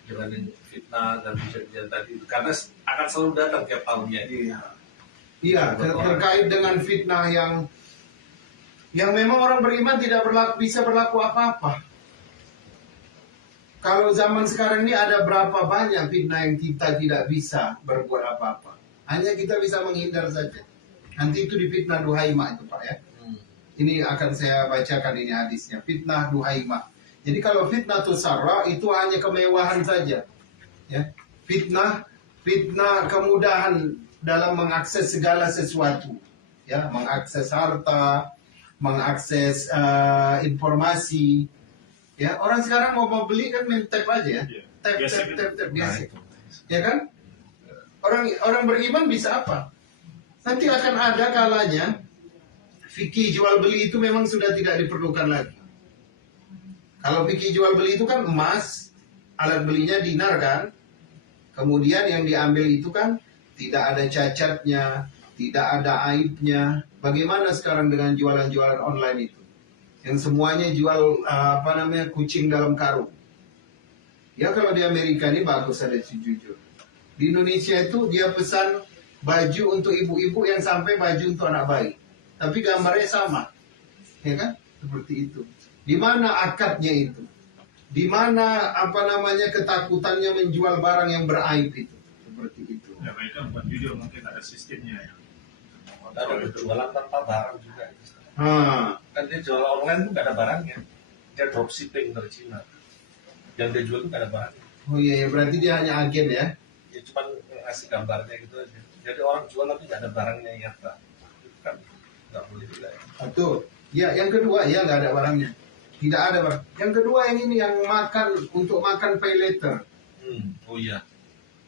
dengan fitnah dan ujian tadi itu? Karena akan selalu datang tiap tahunnya. Iya, terkait dengan fitnah yang memang orang beriman tidak bisa berlaku apa-apa. Kalau zaman sekarang ini ada berapa banyak fitnah yang kita tidak bisa berbuat apa-apa. Hanya kita bisa menghindar saja. Nanti itu di fitnah Duhaimah itu Pak ya. Ini akan saya bacakan ini hadisnya. Fitnah Duhaimah. Jadi kalau fitnah tusarra itu hanya kemewahan saja. Ya. Fitnah kemudahan dalam mengakses segala sesuatu. Ya, mengakses harta, mengakses informasi. Ya, orang sekarang mau beli kan main tap aja ya. Tap biasa. Ya kan? Orang beriman bisa apa? Nanti akan ada kalanya fikih jual beli itu memang sudah tidak diperlukan lagi. Kalau fikih jual beli itu kan emas, alat belinya dinar kan. Kemudian yang diambil itu kan tidak ada cacatnya, tidak ada aibnya. Bagaimana sekarang dengan jualan-jualan online itu? Yang semuanya jual kucing dalam karung. Ya kalau di Amerika ini bagus ada jujur. Di Indonesia itu dia pesan baju untuk ibu-ibu yang sampai baju untuk anak bayi. Tapi gambarnya sama. Ya kan? Seperti itu. Di mana akadnya itu? Di mana ketakutannya menjual barang yang beraib itu? Seperti itu. Ya mereka bukan jujur, mungkin ada sistemnya ya. Ada berjualan tanpa barang juga. Kan dia jual online tuh nggak ada barangnya. Dia dropshipping dari Cina. Yang dia jual tuh nggak ada barangnya. Oh iya, berarti dia hanya agen ya? Ya cuma ngasih gambarnya gitu aja. Jadi orang jual tapi nggak ada barangnya nyata. Kan nggak boleh juga ya. Betul. Ya, yang kedua ya nggak ada barangnya. Tidak ada barang. Yang kedua yang ini yang untuk makan pay later. Oh iya.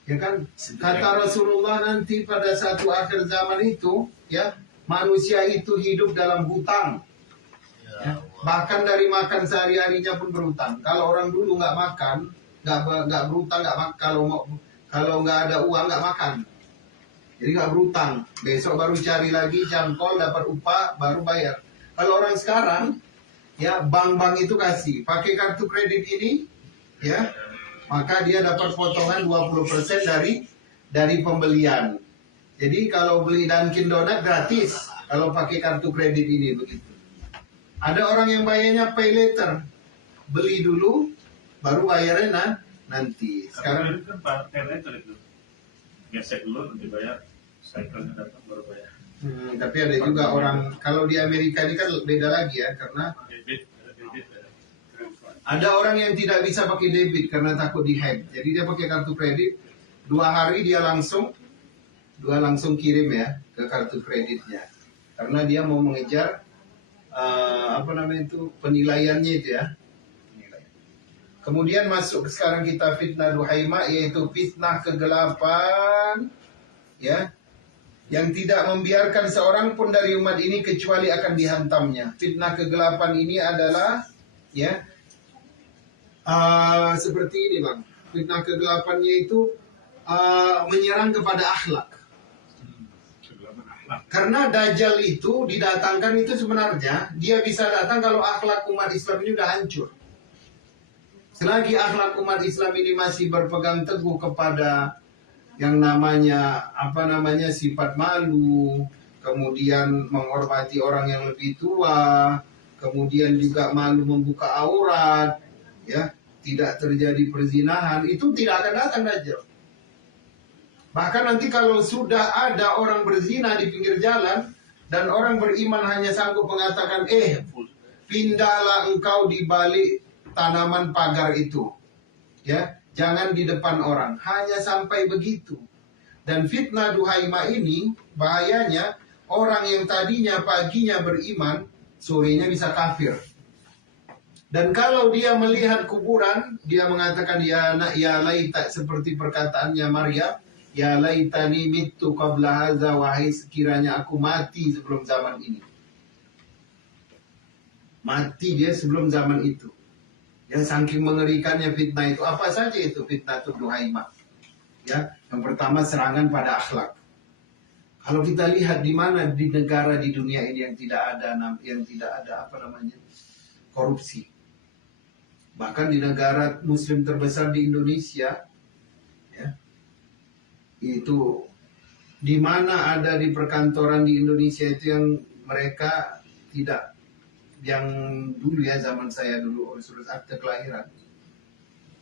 Ya kan? Kata Rasulullah nanti pada satu akhir zaman itu, ya manusia itu hidup dalam hutang. Ya. Bahkan dari makan sehari-harinya pun berhutang. Kalau orang dulu nggak makan, nggak berhutang, nggak makan. Kalau nggak ada uang nggak makan. Jadi nggak berhutang. Besok baru cari lagi cangkol, dapat upah, baru bayar. Kalau orang sekarang, ya bank-bank itu kasih pakai kartu kredit ini, ya maka dia dapat potongan 20% dari pembelian. Jadi kalau beli Dunkin Donat gratis kalau pakai kartu kredit ini begitu. Ada orang yang bayarnya pay later, beli dulu baru bayarnya nanti. Sekarang itu kan pay later itu. Gesek dulu nanti bayar, cycle-nya datang baru bayar. Tapi ada juga orang kalau di Amerika ini kan beda lagi ya karena ada orang yang tidak bisa pakai debit karena takut di-hack. Jadi dia pakai kartu kredit, 2 hari dia langsung kirim ya ke kartu kreditnya. Karena dia mau mengejar penilaiannya itu ya. Kemudian masuk sekarang kita fitnah Duhaimah, yaitu fitnah kegelapan ya, yang tidak membiarkan seorang pun dari umat ini kecuali akan dihantamnya. Fitnah kegelapan ini adalah ya seperti ini Bang. Fitnah kegelapannya itu menyerang kepada akhlak. Karena Dajjal itu didatangkan itu sebenarnya dia bisa datang kalau akhlak umat Islam ini udah hancur. Selagi akhlak umat Islam ini masih berpegang teguh kepada yang namanya sifat malu, kemudian menghormati orang yang lebih tua, kemudian juga malu membuka aurat, ya, tidak terjadi perzinahan, itu tidak akan datang Dajjal. Bahkan nanti kalau sudah ada orang berzina di pinggir jalan dan orang beriman hanya sanggup mengatakan pindahlah engkau di balik tanaman pagar itu. Ya, jangan di depan orang. Hanya sampai begitu. Dan fitnah Duhaimah ini bahayanya, orang yang tadinya paginya beriman, sorenya bisa kafir. Dan kalau dia melihat kuburan, dia mengatakan, ya laita, seperti perkataannya Maryam, ya laitani mittu qabla hadza, wahai sekiranya aku mati sebelum zaman ini. Mati dia sebelum zaman itu. Yang saking mengerikannya fitnah itu. Apa saja itu fitnah Duhaimah? Ya, yang pertama serangan pada akhlak. Kalau kita lihat di mana di negara di dunia ini yang tidak ada korupsi. Bahkan di negara Muslim terbesar di Indonesia, ya, itu di mana ada di perkantoran di Indonesia itu yang mereka tidak, yang dulu ya zaman saya dulu urus akte kelahiran,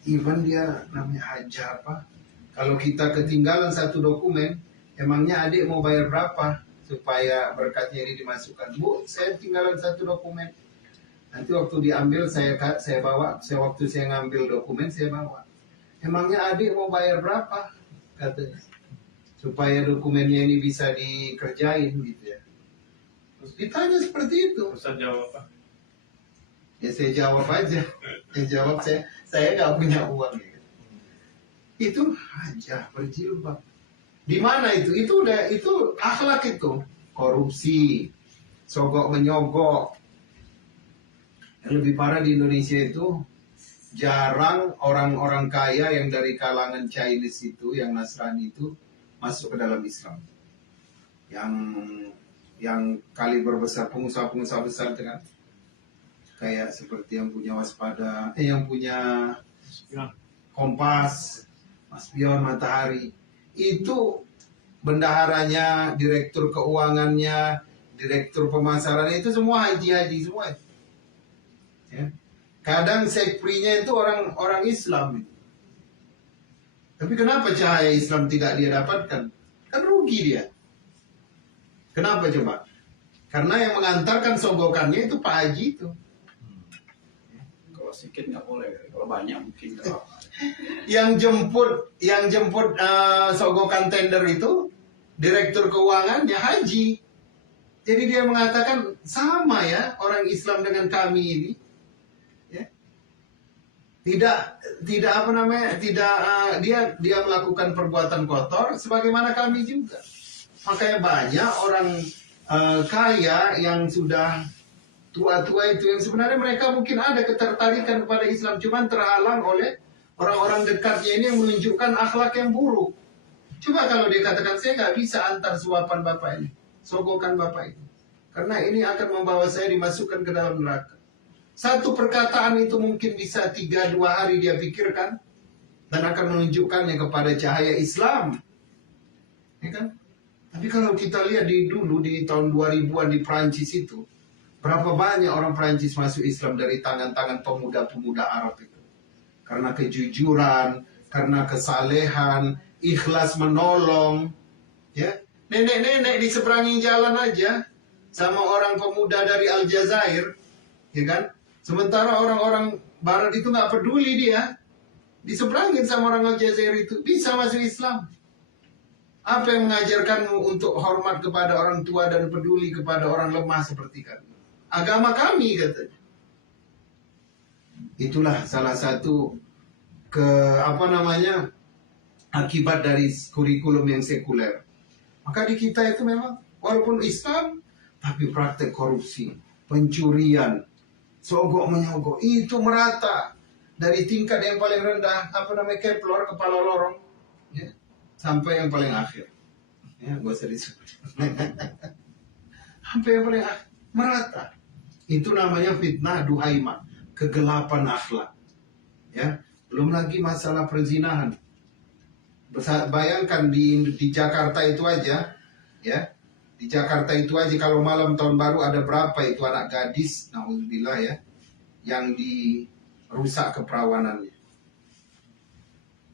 even dia namanya haja apa, kalau kita ketinggalan satu dokumen, emangnya adik mau bayar berapa supaya berkatnya ini dimasukkan? Bu, saya tinggalan satu dokumen. Nanti waktu diambil saya bawa, waktu saya ngambil dokumen saya bawa. Emangnya adik mau bayar berapa? Katanya. Supaya dokumennya ini bisa dikerjain gitu ya. Terus ditanya seperti itu. Ustaz jawab apa? Ya saya jawab aja. Saya jawab saya nggak punya uang. Ya. Itu aja berjilbab. Di mana itu? Itu akhlak itu. Korupsi, sogok menyogok. Yang lebih parah di Indonesia itu jarang orang-orang kaya yang dari kalangan Chinese itu, yang Nasrani itu masuk ke dalam Islam. Yang kaliber besar, pengusaha-pengusaha besar itu kan, kayak seperti yang punya Waspada, yang punya Kompas, Mas Pion, Matahari, itu bendaharanya, direktur keuangannya, direktur pemasarannya, itu semua haji-haji semua. Ya. Kadang sekprinya itu orang Islam. Tapi kenapa cahaya Islam tidak dia dapatkan? Kan rugi dia. Kenapa coba? Karena yang mengantarkan sogokannya itu Pak Haji itu. Kalau sedikit nggak boleh, kalau banyak mungkin nggak apa. Yang jemput sogokan tender itu direktur keuangannya Haji. Jadi dia mengatakan sama ya orang Islam dengan kami ini. Tidak apa namanya, dia melakukan perbuatan kotor sebagaimana kami juga. Makanya banyak orang kaya yang sudah tua-tua itu, yang sebenarnya mereka mungkin ada ketertarikan kepada Islam, cuman terhalang oleh orang-orang dekatnya ini yang menunjukkan akhlak yang buruk. Coba kalau dia katakan, saya nggak bisa antar suapan bapak ini, sogokan bapak ini, karena ini akan membawa saya dimasukkan ke dalam neraka. Satu perkataan itu mungkin bisa 3-2 hari dia pikirkan dan akan menunjukkannya kepada cahaya Islam. Ya kan? Tapi kalau kita lihat dulu di tahun 2000-an di Prancis itu, berapa banyak orang Prancis masuk Islam dari tangan-tangan pemuda-pemuda Arab itu. Karena kejujuran, karena kesalehan, ikhlas menolong. Ya, nenek-nenek di seberangin jalan aja sama orang pemuda dari Aljazair, ya kan? Sementara orang-orang Barat itu nggak peduli dia, diseberangin sama orang Aljazair itu, bisa masuk Islam. Apa yang mengajarkanmu untuk hormat kepada orang tua dan peduli kepada orang lemah seperti kami? Agama kami, katanya. Itulah salah satu akibat dari kurikulum yang sekuler. Maka di kita itu memang walaupun Islam, tapi praktek korupsi, pencurian, sogok menyogok itu merata dari tingkat yang paling rendah, keplor, kepala lorong, ya, sampai yang paling akhir. Ya, gak usah disebut. Sampai yang paling akhir merata. Itu namanya fitnah Duhaimah, kegelapan akhlak. Ya, belum lagi masalah perzinahan. Bayangkan di Jakarta itu aja, ya. Di Jakarta itu aja kalau malam tahun baru ada berapa itu anak gadis, naudzubillah ya, yang dirusak keperawanannya.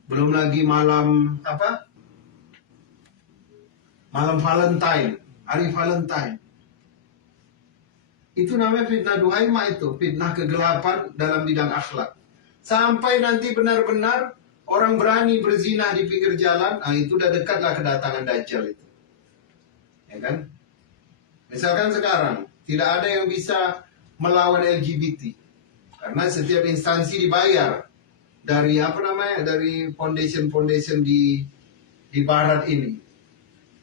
Belum lagi malam Malam Valentine, hari Valentine. Itu namanya fitnah duhaima, itu fitnah kegelapan dalam bidang akhlak. Sampai nanti benar-benar orang berani berzina di pinggir jalan, itu udah dekatlah kedatangan Dajjal itu. Ya kan? Misalkan sekarang tidak ada yang bisa melawan LGBT karena setiap instansi dibayar dari dari foundation di barat ini.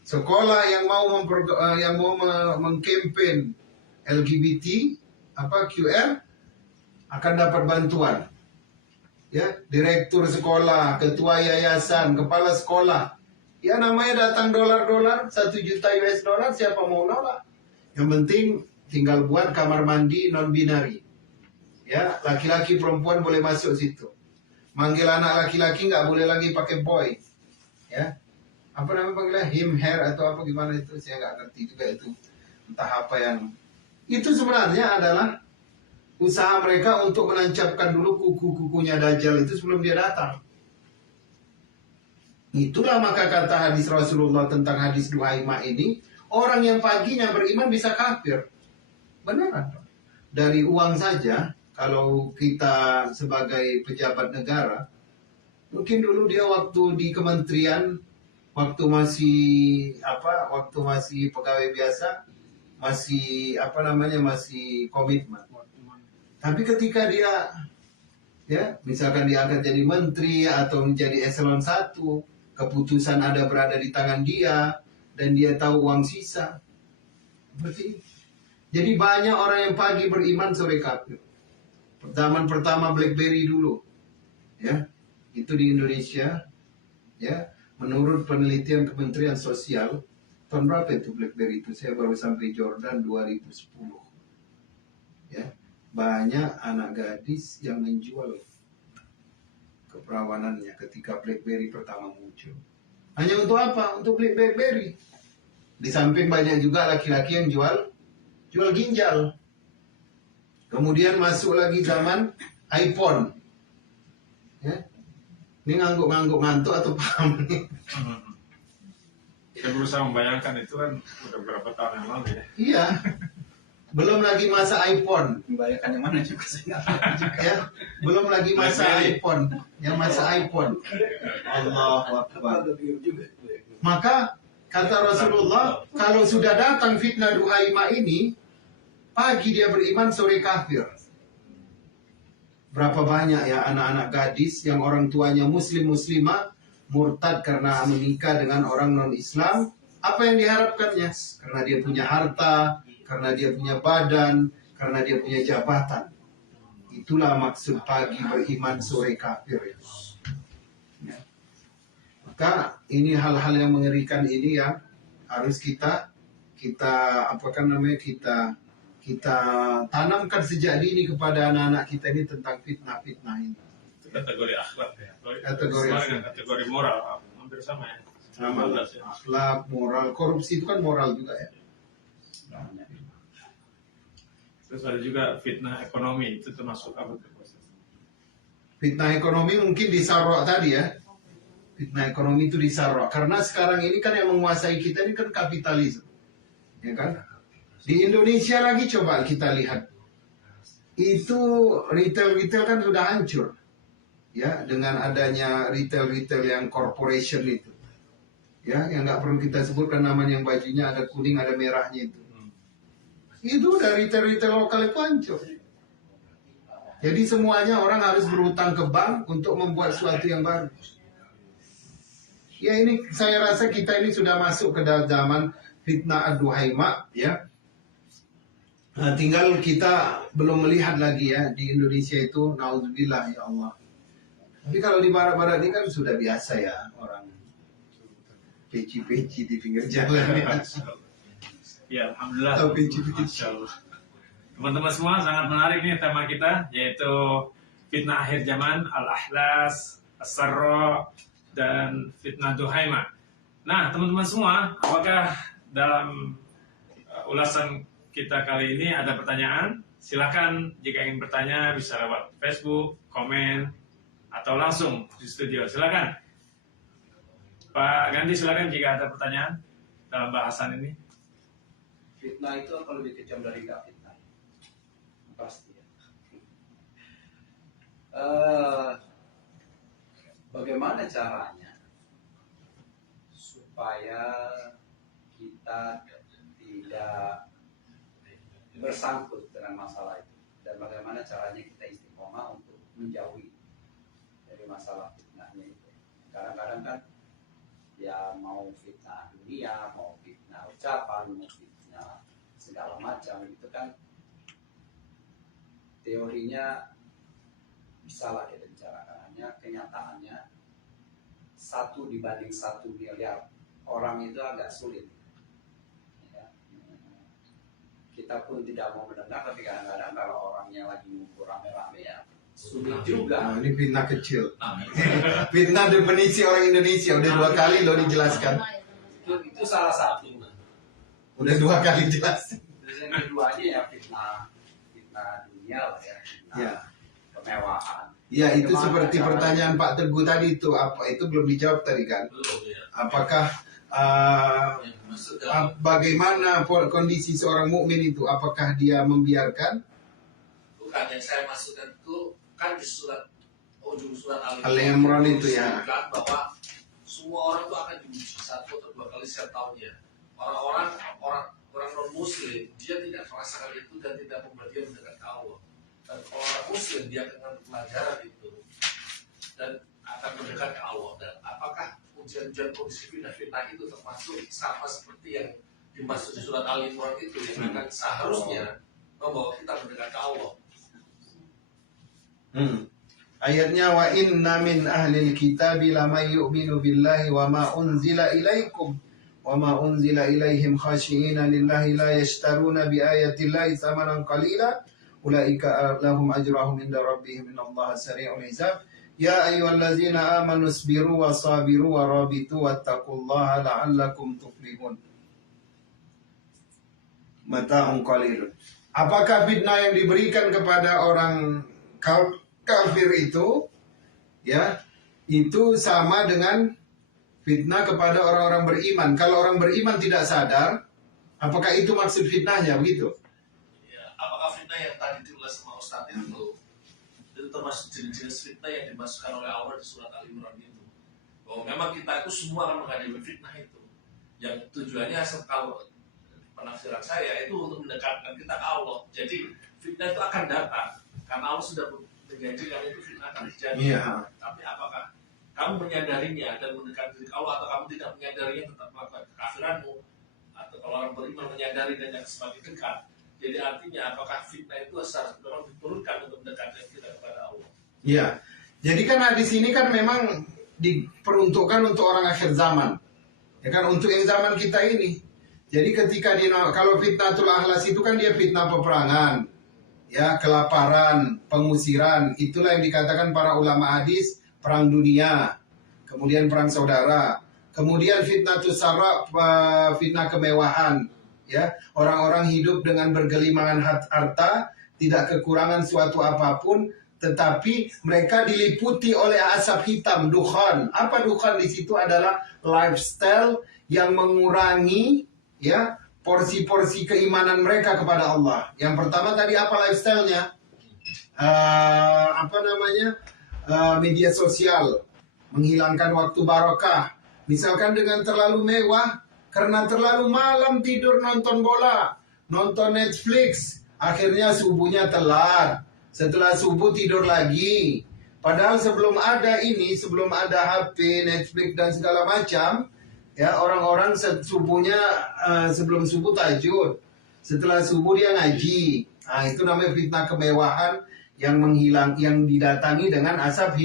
Sekolah yang mau mengkampen LGBT QR akan dapat bantuan. Ya, direktur sekolah, ketua yayasan, kepala sekolah. Ya, namanya datang dolar-dolar, 1 juta US dollar, siapa mau nolak? Yang penting tinggal buat kamar mandi non-binary. Ya, laki-laki perempuan boleh masuk situ. Manggil anak laki-laki nggak boleh lagi pakai boy. Ya, apa namanya panggilnya, him, hair atau apa gimana itu, saya nggak ngerti juga itu. Entah apa yang itu sebenarnya adalah usaha mereka untuk menancapkan dulu kuku-kukunya Dajjal itu sebelum dia datang. Itulah maka kata hadis Rasulullah tentang hadis duhaima ini, orang yang paginya beriman bisa kafir. Beneran. Dari uang saja, kalau kita sebagai pejabat negara, mungkin dulu dia waktu di kementerian, waktu masih pegawai biasa, masih masih komitmen. Tapi ketika dia misalkan dia akan jadi menteri atau menjadi eselon 1, keputusan ada berada di tangan dia dan dia tahu uang sisa. Berarti jadi banyak orang yang pagi beriman sore kafir. Zaman pertama BlackBerry dulu. Ya. Itu di Indonesia. Ya, menurut penelitian Kementerian Sosial, tahun berapa itu BlackBerry itu? Saya baru sampai Jordan 2010. Ya, banyak anak gadis yang menjual keperawanannya ketika BlackBerry pertama muncul. Hanya untuk apa? Untuk BlackBerry. Di samping banyak juga laki-laki yang jual ginjal. Kemudian masuk lagi zaman iPhone. Ya. Ini ngangguk-ngangguk ngantuk atau paham nih? Saya berusaha membayangkan itu kan udah berapa tahun yang lalu ya. Iya. Belum lagi masa iPhone. Membayangkan yang mana juga saya nggak tahu juga. Ya. Belum lagi masa BlackBerry. iPhone. Yang masa iPhone. Allahu Akbar. Agak bingung juga. Maka kata Rasulullah, kalau sudah datang fitnah duhaima ini, pagi dia beriman, sore kafir. Berapa banyak ya anak-anak gadis yang orang tuanya muslim-muslimah murtad karena menikah dengan orang non-Islam. Apa yang diharapkannya? Karena dia punya harta, karena dia punya badan, karena dia punya jabatan. Itulah maksud pagi beriman, sore kafir. Ya. Maka ini hal-hal yang mengerikan ini yang harus kita tanamkan sejak dini kepada anak-anak kita ini tentang fitnah-fitnah ini. Itu kategori akhlak ya. Kategori Sama akhlak. dengan kategori moral hampir sama ya. Sama, 15 ya. akhlak, moral, korupsi itu kan moral juga ya. Terus ada juga fitnah ekonomi, itu termasuk apa tuh? Fitnah ekonomi mungkin disarok tadi ya. Fitnah ekonomi itu disarok karena sekarang ini kan yang menguasai kita ini kan kapitalisme, ya kan? Di Indonesia lagi coba kita lihat, itu retail kan sudah hancur, ya, dengan adanya retail yang corporation itu, ya, yang nggak perlu kita sebutkan namanya, yang bajunya ada kuning ada merahnya itu. Itu dari retail lokal itu hancur. Jadi semuanya orang harus berutang ke bank untuk membuat sesuatu yang baru. Ya, ini saya rasa kita ini sudah masuk ke dalam zaman fitnah ad-duhaima, ya. Nah, tinggal kita belum melihat lagi ya di Indonesia itu, naudzubillah ya Allah. Tapi kalau di barat-barat ini kan sudah biasa ya orang peci-peci di pinggir jalan. Ya, alhamdulillah. Atau peci-peci. Masya Allah. Teman-teman semua, sangat menarik nih tema kita, yaitu fitnah akhir zaman, al-ahlas, as-sarra, dan fitnah duhaima. Nah, teman-teman semua, apakah dalam ulasan kita kali ini ada pertanyaan? Silakan jika ingin bertanya bisa lewat Facebook, komen, atau langsung di studio. Silakan. Pak Gandhi, silakan jika ada pertanyaan dalam bahasan ini. Fitnah itu apa lebih kejam dari nggak fitnah? pasti ya. Bagaimana caranya supaya kita tidak bersangkut dengan masalah itu, dan bagaimana caranya kita istiqomah untuk menjauhi dari masalah fitnahnya itu. Kadang-kadang kan ya mau fitnah dunia, mau fitnah ucapan, mau fitnah segala macam itu kan teorinya bisa lah kita bicarakan, hanya kenyataannya 1 dibanding 1 miliar orang itu agak sulit ya. Kita pun tidak mau mendengar, tapi kadang-kadang kalau orangnya lagi ngumpul rame-rame ya sulit juga. Nah, ini fitnah kecil. Fitnah definisi orang Indonesia udah 2 kali lo dijelaskan. Itu salah satu. Udah 2 kali jelas. Terus yang keduanya ya fitnah dunia lah ya, fitnah Ya. kemewahan. Ya, itu Bagaimana seperti caranya? pertanyaan Pak Teguh tadi itu, apa itu belum dijawab tadi kan? Belum ya. Apakah Yang dimaksud dalam bagaimana kondisi seorang mukmin itu? Apakah dia membiarkan bukan yang saya maksudkan itu kan di surat ujung surat Al-Imran itu ya. disebutkan bahwa semua orang itu akan diuji 1 atau 2 kali setiap tahunnya. Orang non muslim dia tidak merasakan itu dan tidak membuat dia mendekat ke Allah. Dan kalau orang muslim dia akan pelajaran itu dan akan mendekat ke Allah. Dan apakah ujian-ujian kondisi fitnah itu termasuk sama seperti yang dimaksud di surat Al-Imran itu yang akan seharusnya membawa kita mendekat ke Allah. Ayatnya wa inna min ahlil kitabi lamay yu'minu billahi wa ma unzila ilaikum wa ma unzila ilaihim khashiina lillahi la yashtaruna bi ayati llahi thamanan qalila ulaika lahum ajrahum inda rabbihim innallaha sari'ul hisab ya ayyuhallazina amanu isbiru wa sabiru wa rabitu wattaqullaha la'allakum tuflihun. Mata'un qalil. Apakah fitnah yang diberikan kepada orang kafir itu ya itu sama dengan fitnah kepada orang-orang beriman? Kalau orang beriman tidak sadar, apakah itu maksud fitnahnya begitu? Ya, apakah fitnah yang tadi diulas sama Ustadz itu termasuk jenis-jenis fitnah yang dimasukkan oleh Allah di surat Al-Imran itu? Bahwa memang kita itu semua akan menghadapi fitnah itu. Yang tujuannya kalau penafsiran saya itu untuk mendekatkan kita ke Allah. Jadi fitnah itu akan datang karena Allah sudah menjanjikan itu fitnah akan terjadi. Iya. Tapi apakah kamu menyadarinya dan mendekat diri ke Allah, atau kamu tidak menyadarinya tetap melakukan kekafiranmu? Atau kalau orang beriman menyadari dan yang semakin dekat. Jadi artinya apakah fitnah itu seharusnya diturunkan untuk mendekatkan kita kepada Allah? Iya. Jadi kan hadis ini kan memang diperuntukkan untuk orang akhir zaman. Ya kan, untuk yang zaman kita ini. Jadi ketika kalau fitnatul ahlas itu kan dia fitnah peperangan, ya, kelaparan, pengusiran, itulah yang dikatakan para ulama hadis perang dunia, kemudian perang saudara, kemudian fitnatul sarra, fitnah kemewahan, ya, orang-orang hidup dengan bergelimangan harta, tidak kekurangan suatu apapun, tetapi mereka diliputi oleh asap hitam, dukhan. Apa dukhan di situ adalah lifestyle yang mengurangi, ya, porsi-porsi keimanan mereka kepada Allah. Yang pertama tadi apa lifestyle-nya? Media sosial, menghilangkan waktu barakah. Misalkan dengan terlalu mewah, karena terlalu malam tidur nonton bola, nonton Netflix, akhirnya subuhnya telat. Setelah subuh tidur lagi. Padahal sebelum ada HP, Netflix dan segala macam, ya, orang-orang subuhnya sebelum subuh tahajud, setelah subuh dia ngaji. Nah, itu namanya fitnah kemewahan yang didatangi dengan asap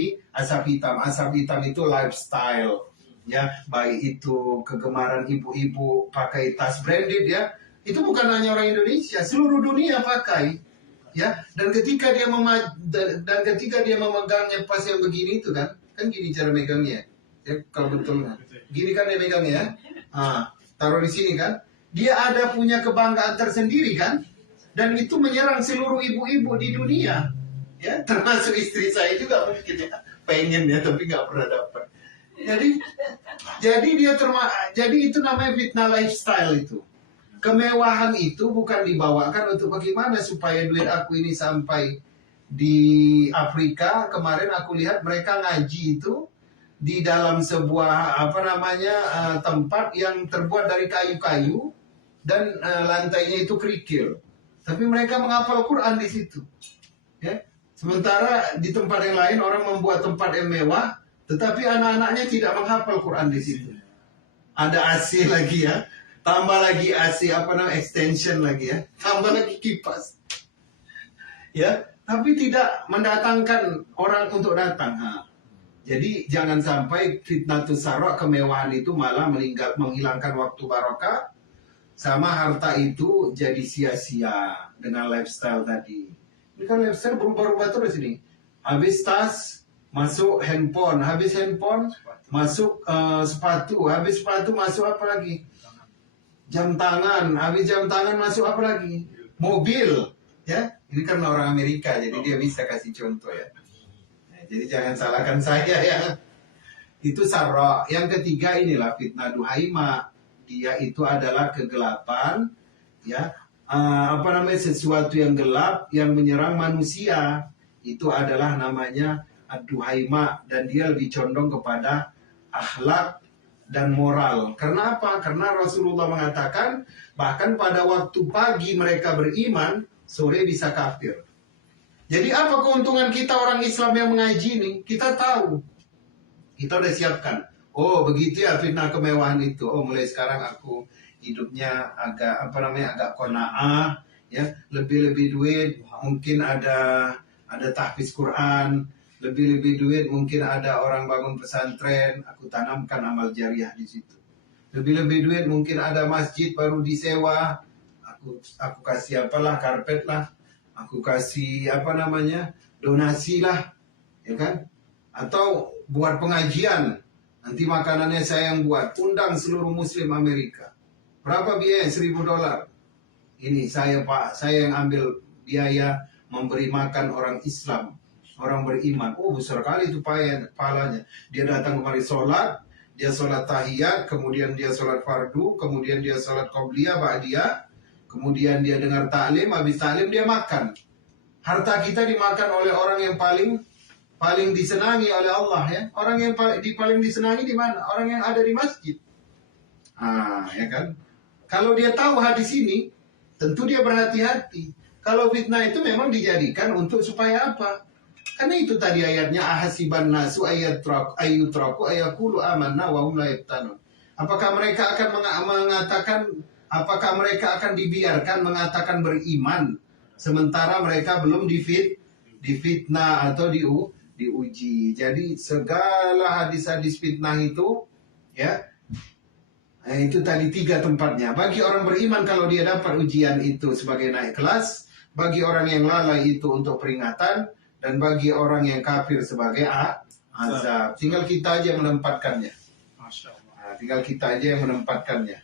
hitam. Asap hitam itu lifestyle, ya, baik itu kegemaran ibu-ibu pakai tas branded, ya, itu bukan hanya orang Indonesia, seluruh dunia pakai, ya. Dan ketika dia memegangnya pas yang begini itu kan gini cara megangnya, ya, kalau betul gini kan dia megangnya, taruh di sini kan, dia ada punya kebanggaan tersendiri kan, dan itu menyerang seluruh ibu-ibu di dunia, ya, termasuk istri saya juga mungkin, ya, pengen, ya, tapi nggak pernah dapat. Jadi itu namanya fitnah lifestyle itu. kemewahan itu bukan dibawakan untuk bagaimana supaya duit aku ini sampai di Afrika. Kemarin aku lihat mereka ngaji itu di dalam sebuah tempat yang terbuat dari kayu-kayu dan lantainya itu kerikil. Tapi mereka menghafal Quran di situ. Ya. Sementara di tempat yang lain orang membuat tempat yang mewah, tetapi anak-anaknya tidak menghafal Quran di situ. Ada AC lagi ya, tambah lagi AC extension lagi ya, tambah lagi kipas. Ya, tapi tidak mendatangkan orang untuk datang. Jadi jangan sampai fitnatus sarok, kemewahan itu malah menghilangkan waktu barokah, sama harta itu jadi sia-sia dengan lifestyle tadi. Ini kan lifestyle berubah-ubah terus ini. Habis tas, masuk handphone, habis handphone, masuk sepatu, habis sepatu masuk apa lagi? Jam tangan, habis jam tangan masuk apa lagi? Mobil, ya. Ini kan orang Amerika, jadi dia bisa kasih contoh ya. Nah, jadi jangan salahkan saya ya. Itu sarra. Yang ketiga inilah fitnah duhaima. Dia itu adalah kegelapan, ya. Sesuatu yang gelap yang menyerang manusia. Itu adalah namanya ad-duhaima, dan dia lebih condong kepada akhlak dan moral. Karena apa? Karena Rasulullah mengatakan bahkan pada waktu pagi mereka beriman, sore bisa kafir. Jadi apa keuntungan kita orang Islam yang mengaji ini? Kita tahu. Kita udah siapkan. Oh, begitu ya fitnah kemewahan itu. Oh, mulai sekarang aku hidupnya agak agak qanaah, ya, lebih-lebih duit, mungkin ada tahfiz Quran, lebih-lebih duit, mungkin ada orang bangun pesantren, aku tanamkan amal jariah di situ. Lebih-lebih duit, mungkin ada masjid baru disewa, aku kasih karpet lah, aku kasih donasi lah, ya kan? Atau buat pengajian, nanti makanannya saya yang buat, undang seluruh Muslim Amerika. Berapa biaya? $1.000. Ini saya yang ambil biaya memberi makan orang Islam, orang beriman. Oh, besar kali itu pahalanya. Dia datang kemari sholat, dia sholat tahiyat, kemudian dia sholat fardu, kemudian dia sholat qobliyah, ba'diyah, kemudian dia dengar taklim, habis taklim dia makan. Harta kita dimakan oleh orang yang paling disenangi oleh Allah ya. Orang yang paling disenangi di mana? Orang yang ada di masjid. Ya kan? Kalau dia tahu hadis ini, tentu dia berhati-hati. Kalau fitnah itu memang dijadikan untuk supaya apa? Karena itu tadi ayatnya ahasiban nasu ayyutraku ayaqulu amanna wa hum la yaftanun. Apakah mereka akan mengatakan, apakah mereka akan dibiarkan mengatakan beriman sementara mereka belum difitnah atau diuji. Jadi segala hadis-hadis fitnah itu ya, itu tadi 3 tempatnya. Bagi orang beriman kalau dia dapat ujian itu sebagai naik kelas, bagi orang yang lalai itu untuk peringatan, dan bagi orang yang kafir sebagai azab. Tinggal kita aja menempatkannya. Masya Allah. Tinggal kita aja yang menempatkannya.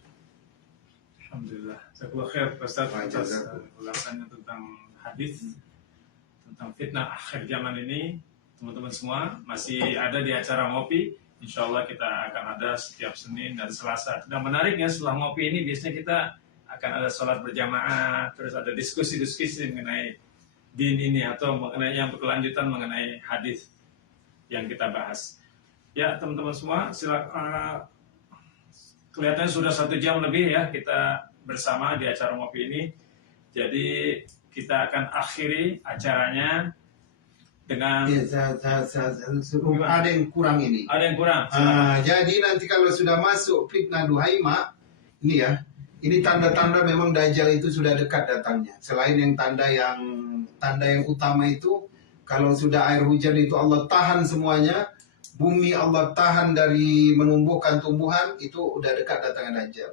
Alhamdulillah. Jazakallahu khair Ustaz atas ulasannya tentang hadis, tentang fitnah akhir zaman ini. Teman-teman semua masih ada di acara ngopi. Insya Allah kita akan ada setiap Senin dan Selasa. Dan menariknya setelah ngopi ini biasanya kita akan ada sholat berjamaah, terus ada diskusi-diskusi mengenai din ini atau mengenai yang berkelanjutan mengenai hadis yang kita bahas. Ya teman-teman semua, silakan. Kelihatannya sudah 1 jam lebih ya kita bersama di acara ngopi ini. Jadi kita akan akhiri acaranya dengan ada yang kurang ini. Ada yang kurang. Jadi nanti kalau sudah masuk fitnah duhaima, ini ya, ini tanda-tanda memang Dajjal itu sudah dekat datangnya. Selain yang tanda yang utama itu, kalau sudah air hujan itu Allah tahan semuanya, bumi Allah tahan dari menumbuhkan tumbuhan, itu udah dekat datangnya Dajjal.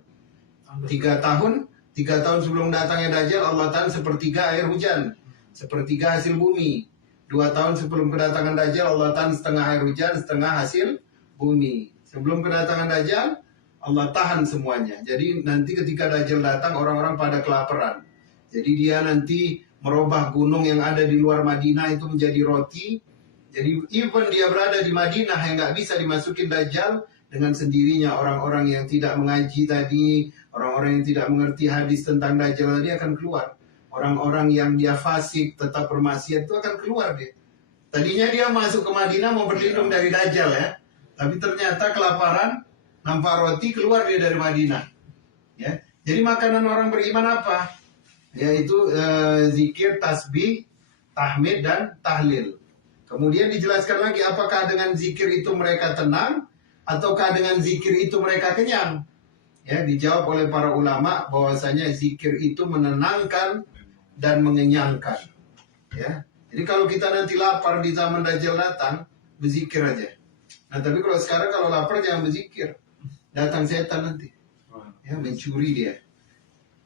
3 tahun sebelum datangnya Dajjal, Allah tahan sepertiga air hujan, sepertiga hasil bumi. 2 tahun sebelum kedatangan Dajjal, Allah tahan setengah air hujan, setengah hasil bumi. Sebelum kedatangan Dajjal, Allah tahan semuanya. Jadi nanti ketika Dajjal datang, orang-orang pada kelaparan. Jadi dia nanti merubah gunung yang ada di luar Madinah itu menjadi roti. Jadi even dia berada di Madinah yang nggak bisa dimasukin Dajjal dengan sendirinya orang-orang yang tidak mengaji tadi, orang-orang yang tidak mengerti hadis tentang Dajjal tadi akan keluar. Orang-orang yang dia fasik, tetap bermaksiat itu akan keluar dia. Tadinya dia masuk ke Madinah mau berlindung dari Dajjal ya. Tapi ternyata kelaparan, nampak roti, keluar dia dari Madinah. Ya. Jadi makanan orang beriman apa? Yaitu zikir, tasbih, tahmid, dan tahlil. Kemudian dijelaskan lagi apakah dengan zikir itu mereka tenang ataukah dengan zikir itu mereka kenyang. Ya, dijawab oleh para ulama bahwasanya zikir itu menenangkan dan mengenyangkan. Ya. Jadi kalau kita nanti lapar di zaman Dajjal datang, berzikir aja. Nah, tapi kalau sekarang kalau lapar jangan berzikir. Datang setan nanti. Ya, mencuri dia.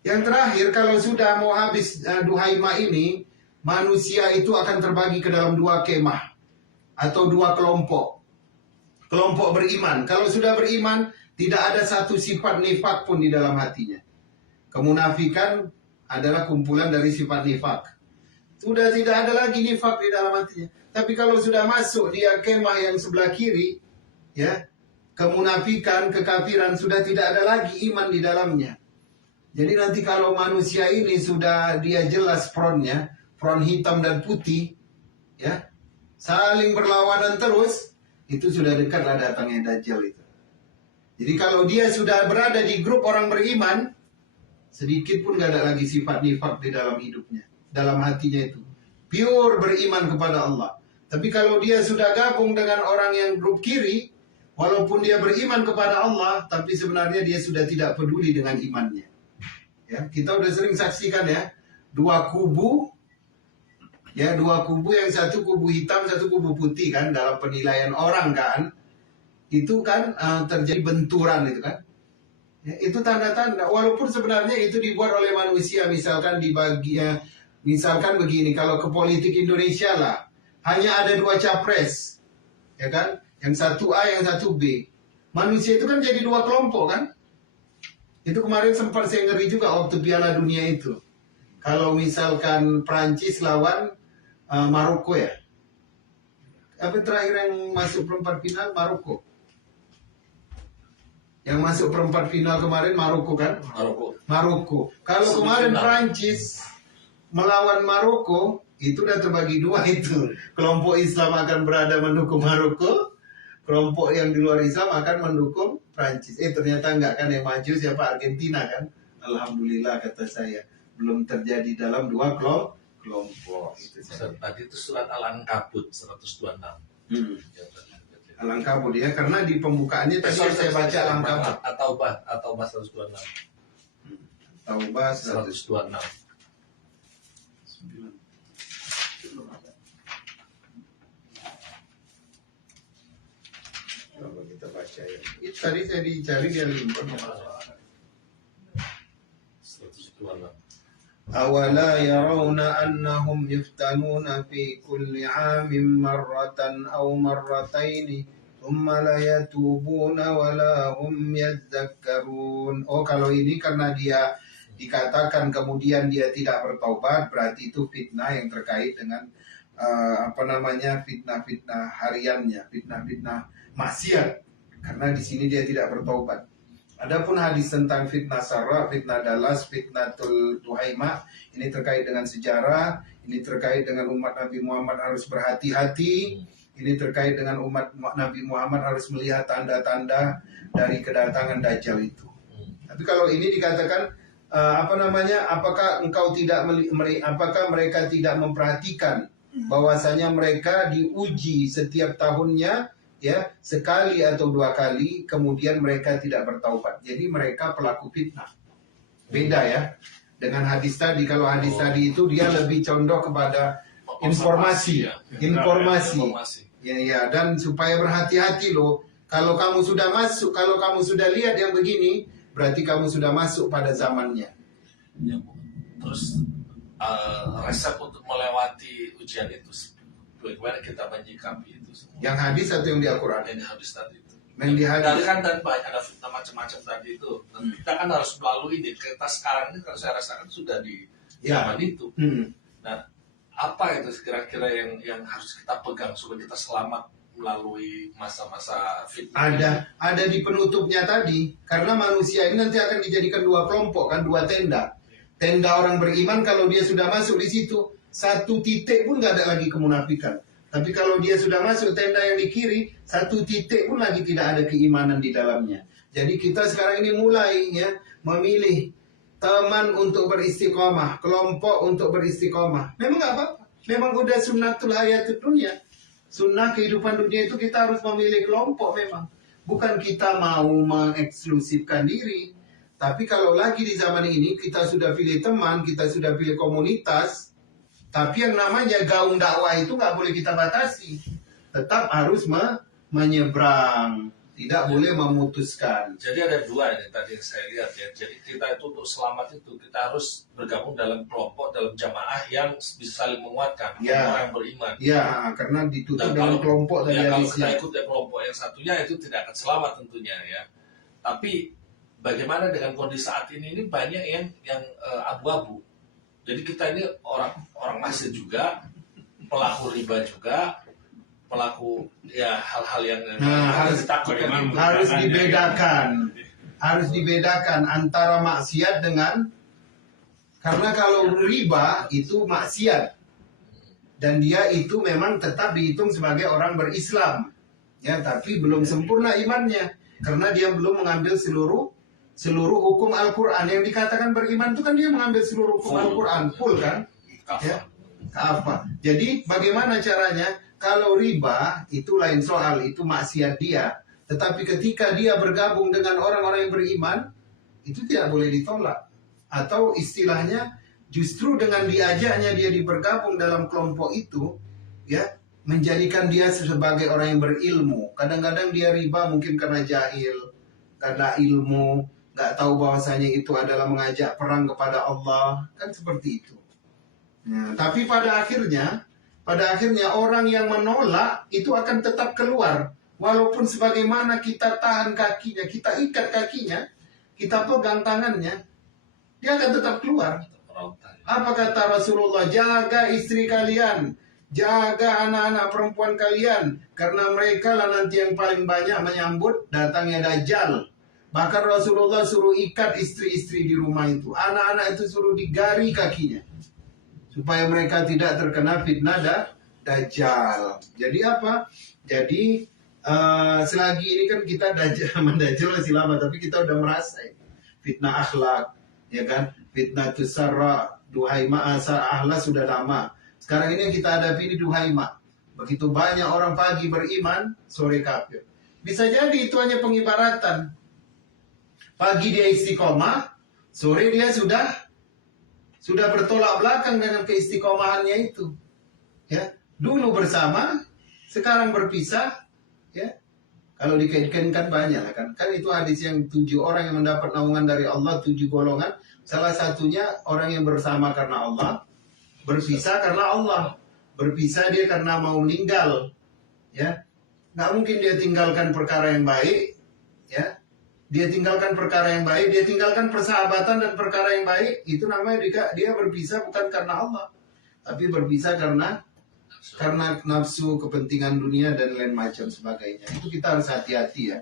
Yang terakhir, kalau sudah mau habis Duhaimah ini, manusia itu akan terbagi ke dalam dua kemah atau dua kelompok. Kelompok beriman. Kalau sudah beriman, tidak ada satu sifat nifak pun di dalam hatinya. Kemunafikan adalah kumpulan dari sifat nifak. Sudah tidak ada lagi nifak di dalam hatinya. Tapi kalau sudah masuk dia kemah yang sebelah kiri, ya, kemunafikan, kekafiran, sudah tidak ada lagi iman di dalamnya. Jadi nanti kalau manusia ini sudah dia jelas frontnya, front hitam dan putih, ya, saling berlawanan terus, itu sudah dekatlah datangnya Dajjal itu. Jadi kalau dia sudah berada di grup orang beriman, sedikit pun gak ada lagi sifat nifak di dalam hidupnya, dalam hatinya itu. Pure beriman kepada Allah. Tapi kalau dia sudah gabung dengan orang yang grup kiri, walaupun dia beriman kepada Allah, tapi sebenarnya dia sudah tidak peduli dengan imannya. Ya, kita udah sering saksikan ya, dua kubu, ya, dua kubu, yang satu kubu hitam, satu kubu putih kan, dalam penilaian orang kan, itu kan terjadi benturan itu kan. Ya, itu tanda-tanda, walaupun sebenarnya itu dibuat oleh manusia, misalkan dibagi, misalkan begini, kalau ke politik Indonesia lah, hanya ada dua capres, ya kan, yang satu A, yang satu B. Manusia itu kan jadi dua kelompok kan. Itu kemarin sempat saya ngeri juga waktu Piala Dunia itu. Kalau misalkan Prancis lawan Maroko ya. Apa terakhir yang masuk perempat final? Maroko. Yang masuk perempat final kemarin Maroko kan? Maroko. Kalau kemarin Prancis melawan Maroko, itu udah terbagi dua itu. Kelompok Islam akan berada mendukung Maroko, kelompok yang di luar Islam akan mendukung Prancis. Ternyata enggak kan, yang maju siapa? Argentina kan? Alhamdulillah kata saya. Belum terjadi dalam dua kelompok. Itu tadi itu surat Al-Ankabut 126. Al-Ankabut ya, karena di pembukaannya tadi saya baca Al-Ankabut. At-Taubah 126. Taubah 126. Coba kita baca ya. Itu tadi saya dicari dia limpah. 126. أولا يرون أنهم يفتنون في كل عام مرة أو مرتين ثم لا يتوبون ولا هم يذكرون. Oh, kalau ini karena dia dikatakan kemudian dia tidak bertaubat, berarti itu fitnah yang terkait dengan fitnah-fitnah hariannya, fitnah-fitnah maksiat. Karena di sini dia tidak bertaubat. Adapun hadis tentang fitnah Sarra, fitnah Dalas, fitnatul Duhaimah, ini terkait dengan sejarah, ini terkait dengan umat Nabi Muhammad harus berhati-hati, ini terkait dengan umat Nabi Muhammad harus melihat tanda-tanda dari kedatangan Dajjal itu. Tapi kalau ini dikatakan apakah mereka tidak memperhatikan bahwasanya mereka diuji setiap tahunnya, ya, sekali atau dua kali, kemudian mereka tidak bertaubat. Jadi mereka pelaku fitnah. Beda ya dengan hadis tadi. Kalau hadis tadi itu dia lebih condong kepada informasi. Ya, dan supaya berhati-hati loh. Kalau kamu sudah masuk, kalau kamu sudah lihat yang begini, berarti kamu sudah masuk pada zamannya. Ya, terus resep untuk melewati ujian itu, bagaimana kita menyikapi itu semua? Yang hadis atau yang di Al-Quran? Yang hadis tadi itu. Yang di hadis kan dan banyak ada fitnah macam-macam tadi itu. Dan kita kan harus melalui ini. Kita sekarang ini kalau saya rasakan sudah di zaman itu. Nah, apa itu kira-kira yang harus kita pegang supaya kita selamat melalui masa-masa fitnah. Ada di penutupnya tadi, karena manusia ini nanti akan dijadikan dua kelompok kan, dua tenda. Tenda orang beriman kalau dia sudah masuk di situ, satu titik pun nggak ada lagi kemunafikan. Tapi kalau dia sudah masuk tenda yang di kiri, satu titik pun lagi tidak ada keimanan di dalamnya. Jadi kita sekarang ini mulai ya memilih teman untuk beristiqomah, kelompok untuk beristiqomah. Memang nggak apa-apa. Memang udah sunnatul hayatud dunia. Sunnah kehidupan dunia itu kita harus memilih kelompok memang. Bukan kita mau mengeksklusifkan diri. Tapi kalau lagi di zaman ini kita sudah pilih teman, kita sudah pilih komunitas. Tapi yang namanya gaung dakwah itu nggak boleh kita batasi. Tetap harus menyeberang. Tidak boleh memutuskan. Jadi ada dua ini tadi yang saya lihat ya. Jadi kita itu untuk selamat itu kita harus bergabung dalam kelompok, dalam jamaah yang bisa saling menguatkan orang yang beriman. Ya, karena ditutup dalam kelompok tadi. Ya, kalau kita ikut ya kelompok yang satunya itu tidak akan selamat tentunya ya. Tapi bagaimana dengan kondisi saat ini banyak yang abu-abu. Jadi kita ini orang masjid juga, pelaku riba juga, pelaku ya hal-hal yang harus ditakutkan. Harus dibedakan antara maksiat dengan, karena kalau riba itu maksiat dan dia itu memang tetap dihitung sebagai orang berislam ya, tapi belum sempurna imannya karena dia belum mengambil seluruh hukum Al-Quran. Yang dikatakan beriman itu kan dia mengambil seluruh hukum Al-Quran full kan ya, apa. Jadi bagaimana caranya? Kalau riba itu lain soal, itu maksiat dia. Tetapi ketika dia bergabung dengan orang-orang yang beriman, itu tidak boleh ditolak. Atau istilahnya justru dengan diajaknya dia bergabung dalam kelompok itu, ya menjadikan dia sebagai orang yang berilmu. Kadang-kadang dia riba mungkin karena jahil, karena ilmu, nggak tahu bahwasanya itu adalah mengajak perang kepada Allah, kan seperti itu. Nah, tapi pada akhirnya orang yang menolak itu akan tetap keluar. Walaupun sebagaimana kita tahan kakinya, kita ikat kakinya, kita pegang tangannya, dia akan tetap keluar. Apa kata Rasulullah? Jaga istri kalian, jaga anak-anak perempuan kalian, karena mereka lah nanti yang paling banyak menyambut datangnya Dajjal. Bahkan Rasulullah suruh ikat istri-istri di rumah itu. Anak-anak itu suruh digari kakinya, supaya mereka tidak terkena fitnah Dajjal. Jadi apa? Jadi selagi ini kan kita Dajjal masih lama, tapi kita udah merasa fitnah akhlak, ya kan? Fitnah tusarra, duhaima asar akhlak sudah lama. Sekarang ini yang kita hadapi ini duhaima. Begitu banyak orang pagi beriman, sore kafir. Bisa jadi itu hanya pengibaratan. Pagi dia istiqomah, sore dia sudah bertolak belakang dengan keistiqomahannya itu. Ya, dulu bersama, sekarang berpisah. Ya, kalau dikaitkan kan banyak lah kan. Kan itu hadis yang 7 orang yang mendapat naungan dari Allah, 7 golongan. Salah satunya orang yang bersama karena Allah, berpisah karena Allah. Berpisah dia karena mau meninggal. Ya, nggak mungkin dia tinggalkan perkara yang baik. Ya, dia tinggalkan perkara yang baik, dia tinggalkan persahabatan dan perkara yang baik. Itu namanya dia berpisah bukan karena Allah, tapi berpisah karena nafsu, kepentingan dunia dan lain macam sebagainya. Itu kita harus hati-hati ya.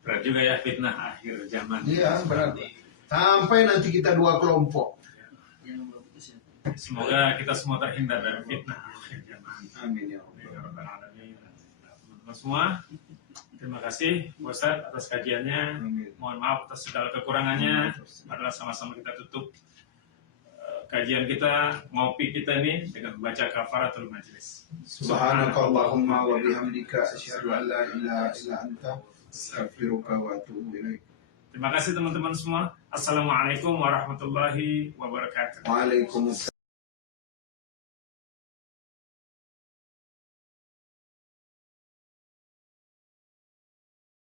Berat juga ya fitnah akhir zaman. Iya, berat. Sampai nanti kita 2 kelompok. Semoga kita semua terhindar dari fitnah akhir zaman. Amin ya Allah. Teman-teman semua, terima kasih Ustaz atas kajiannya. Mohon maaf atas segala kekurangannya. Adalah sama-sama kita tutup kajian kita, ngopi kita ini dengan membaca kafaratul majlis. Subhanakallahumma wa bihamdika asyhadu an la ilaha illa anta astaghfiruka wa atubu ilaik. Terima kasih teman-teman semua. Assalamualaikum warahmatullahi wabarakatuh. Waalaikumsalam.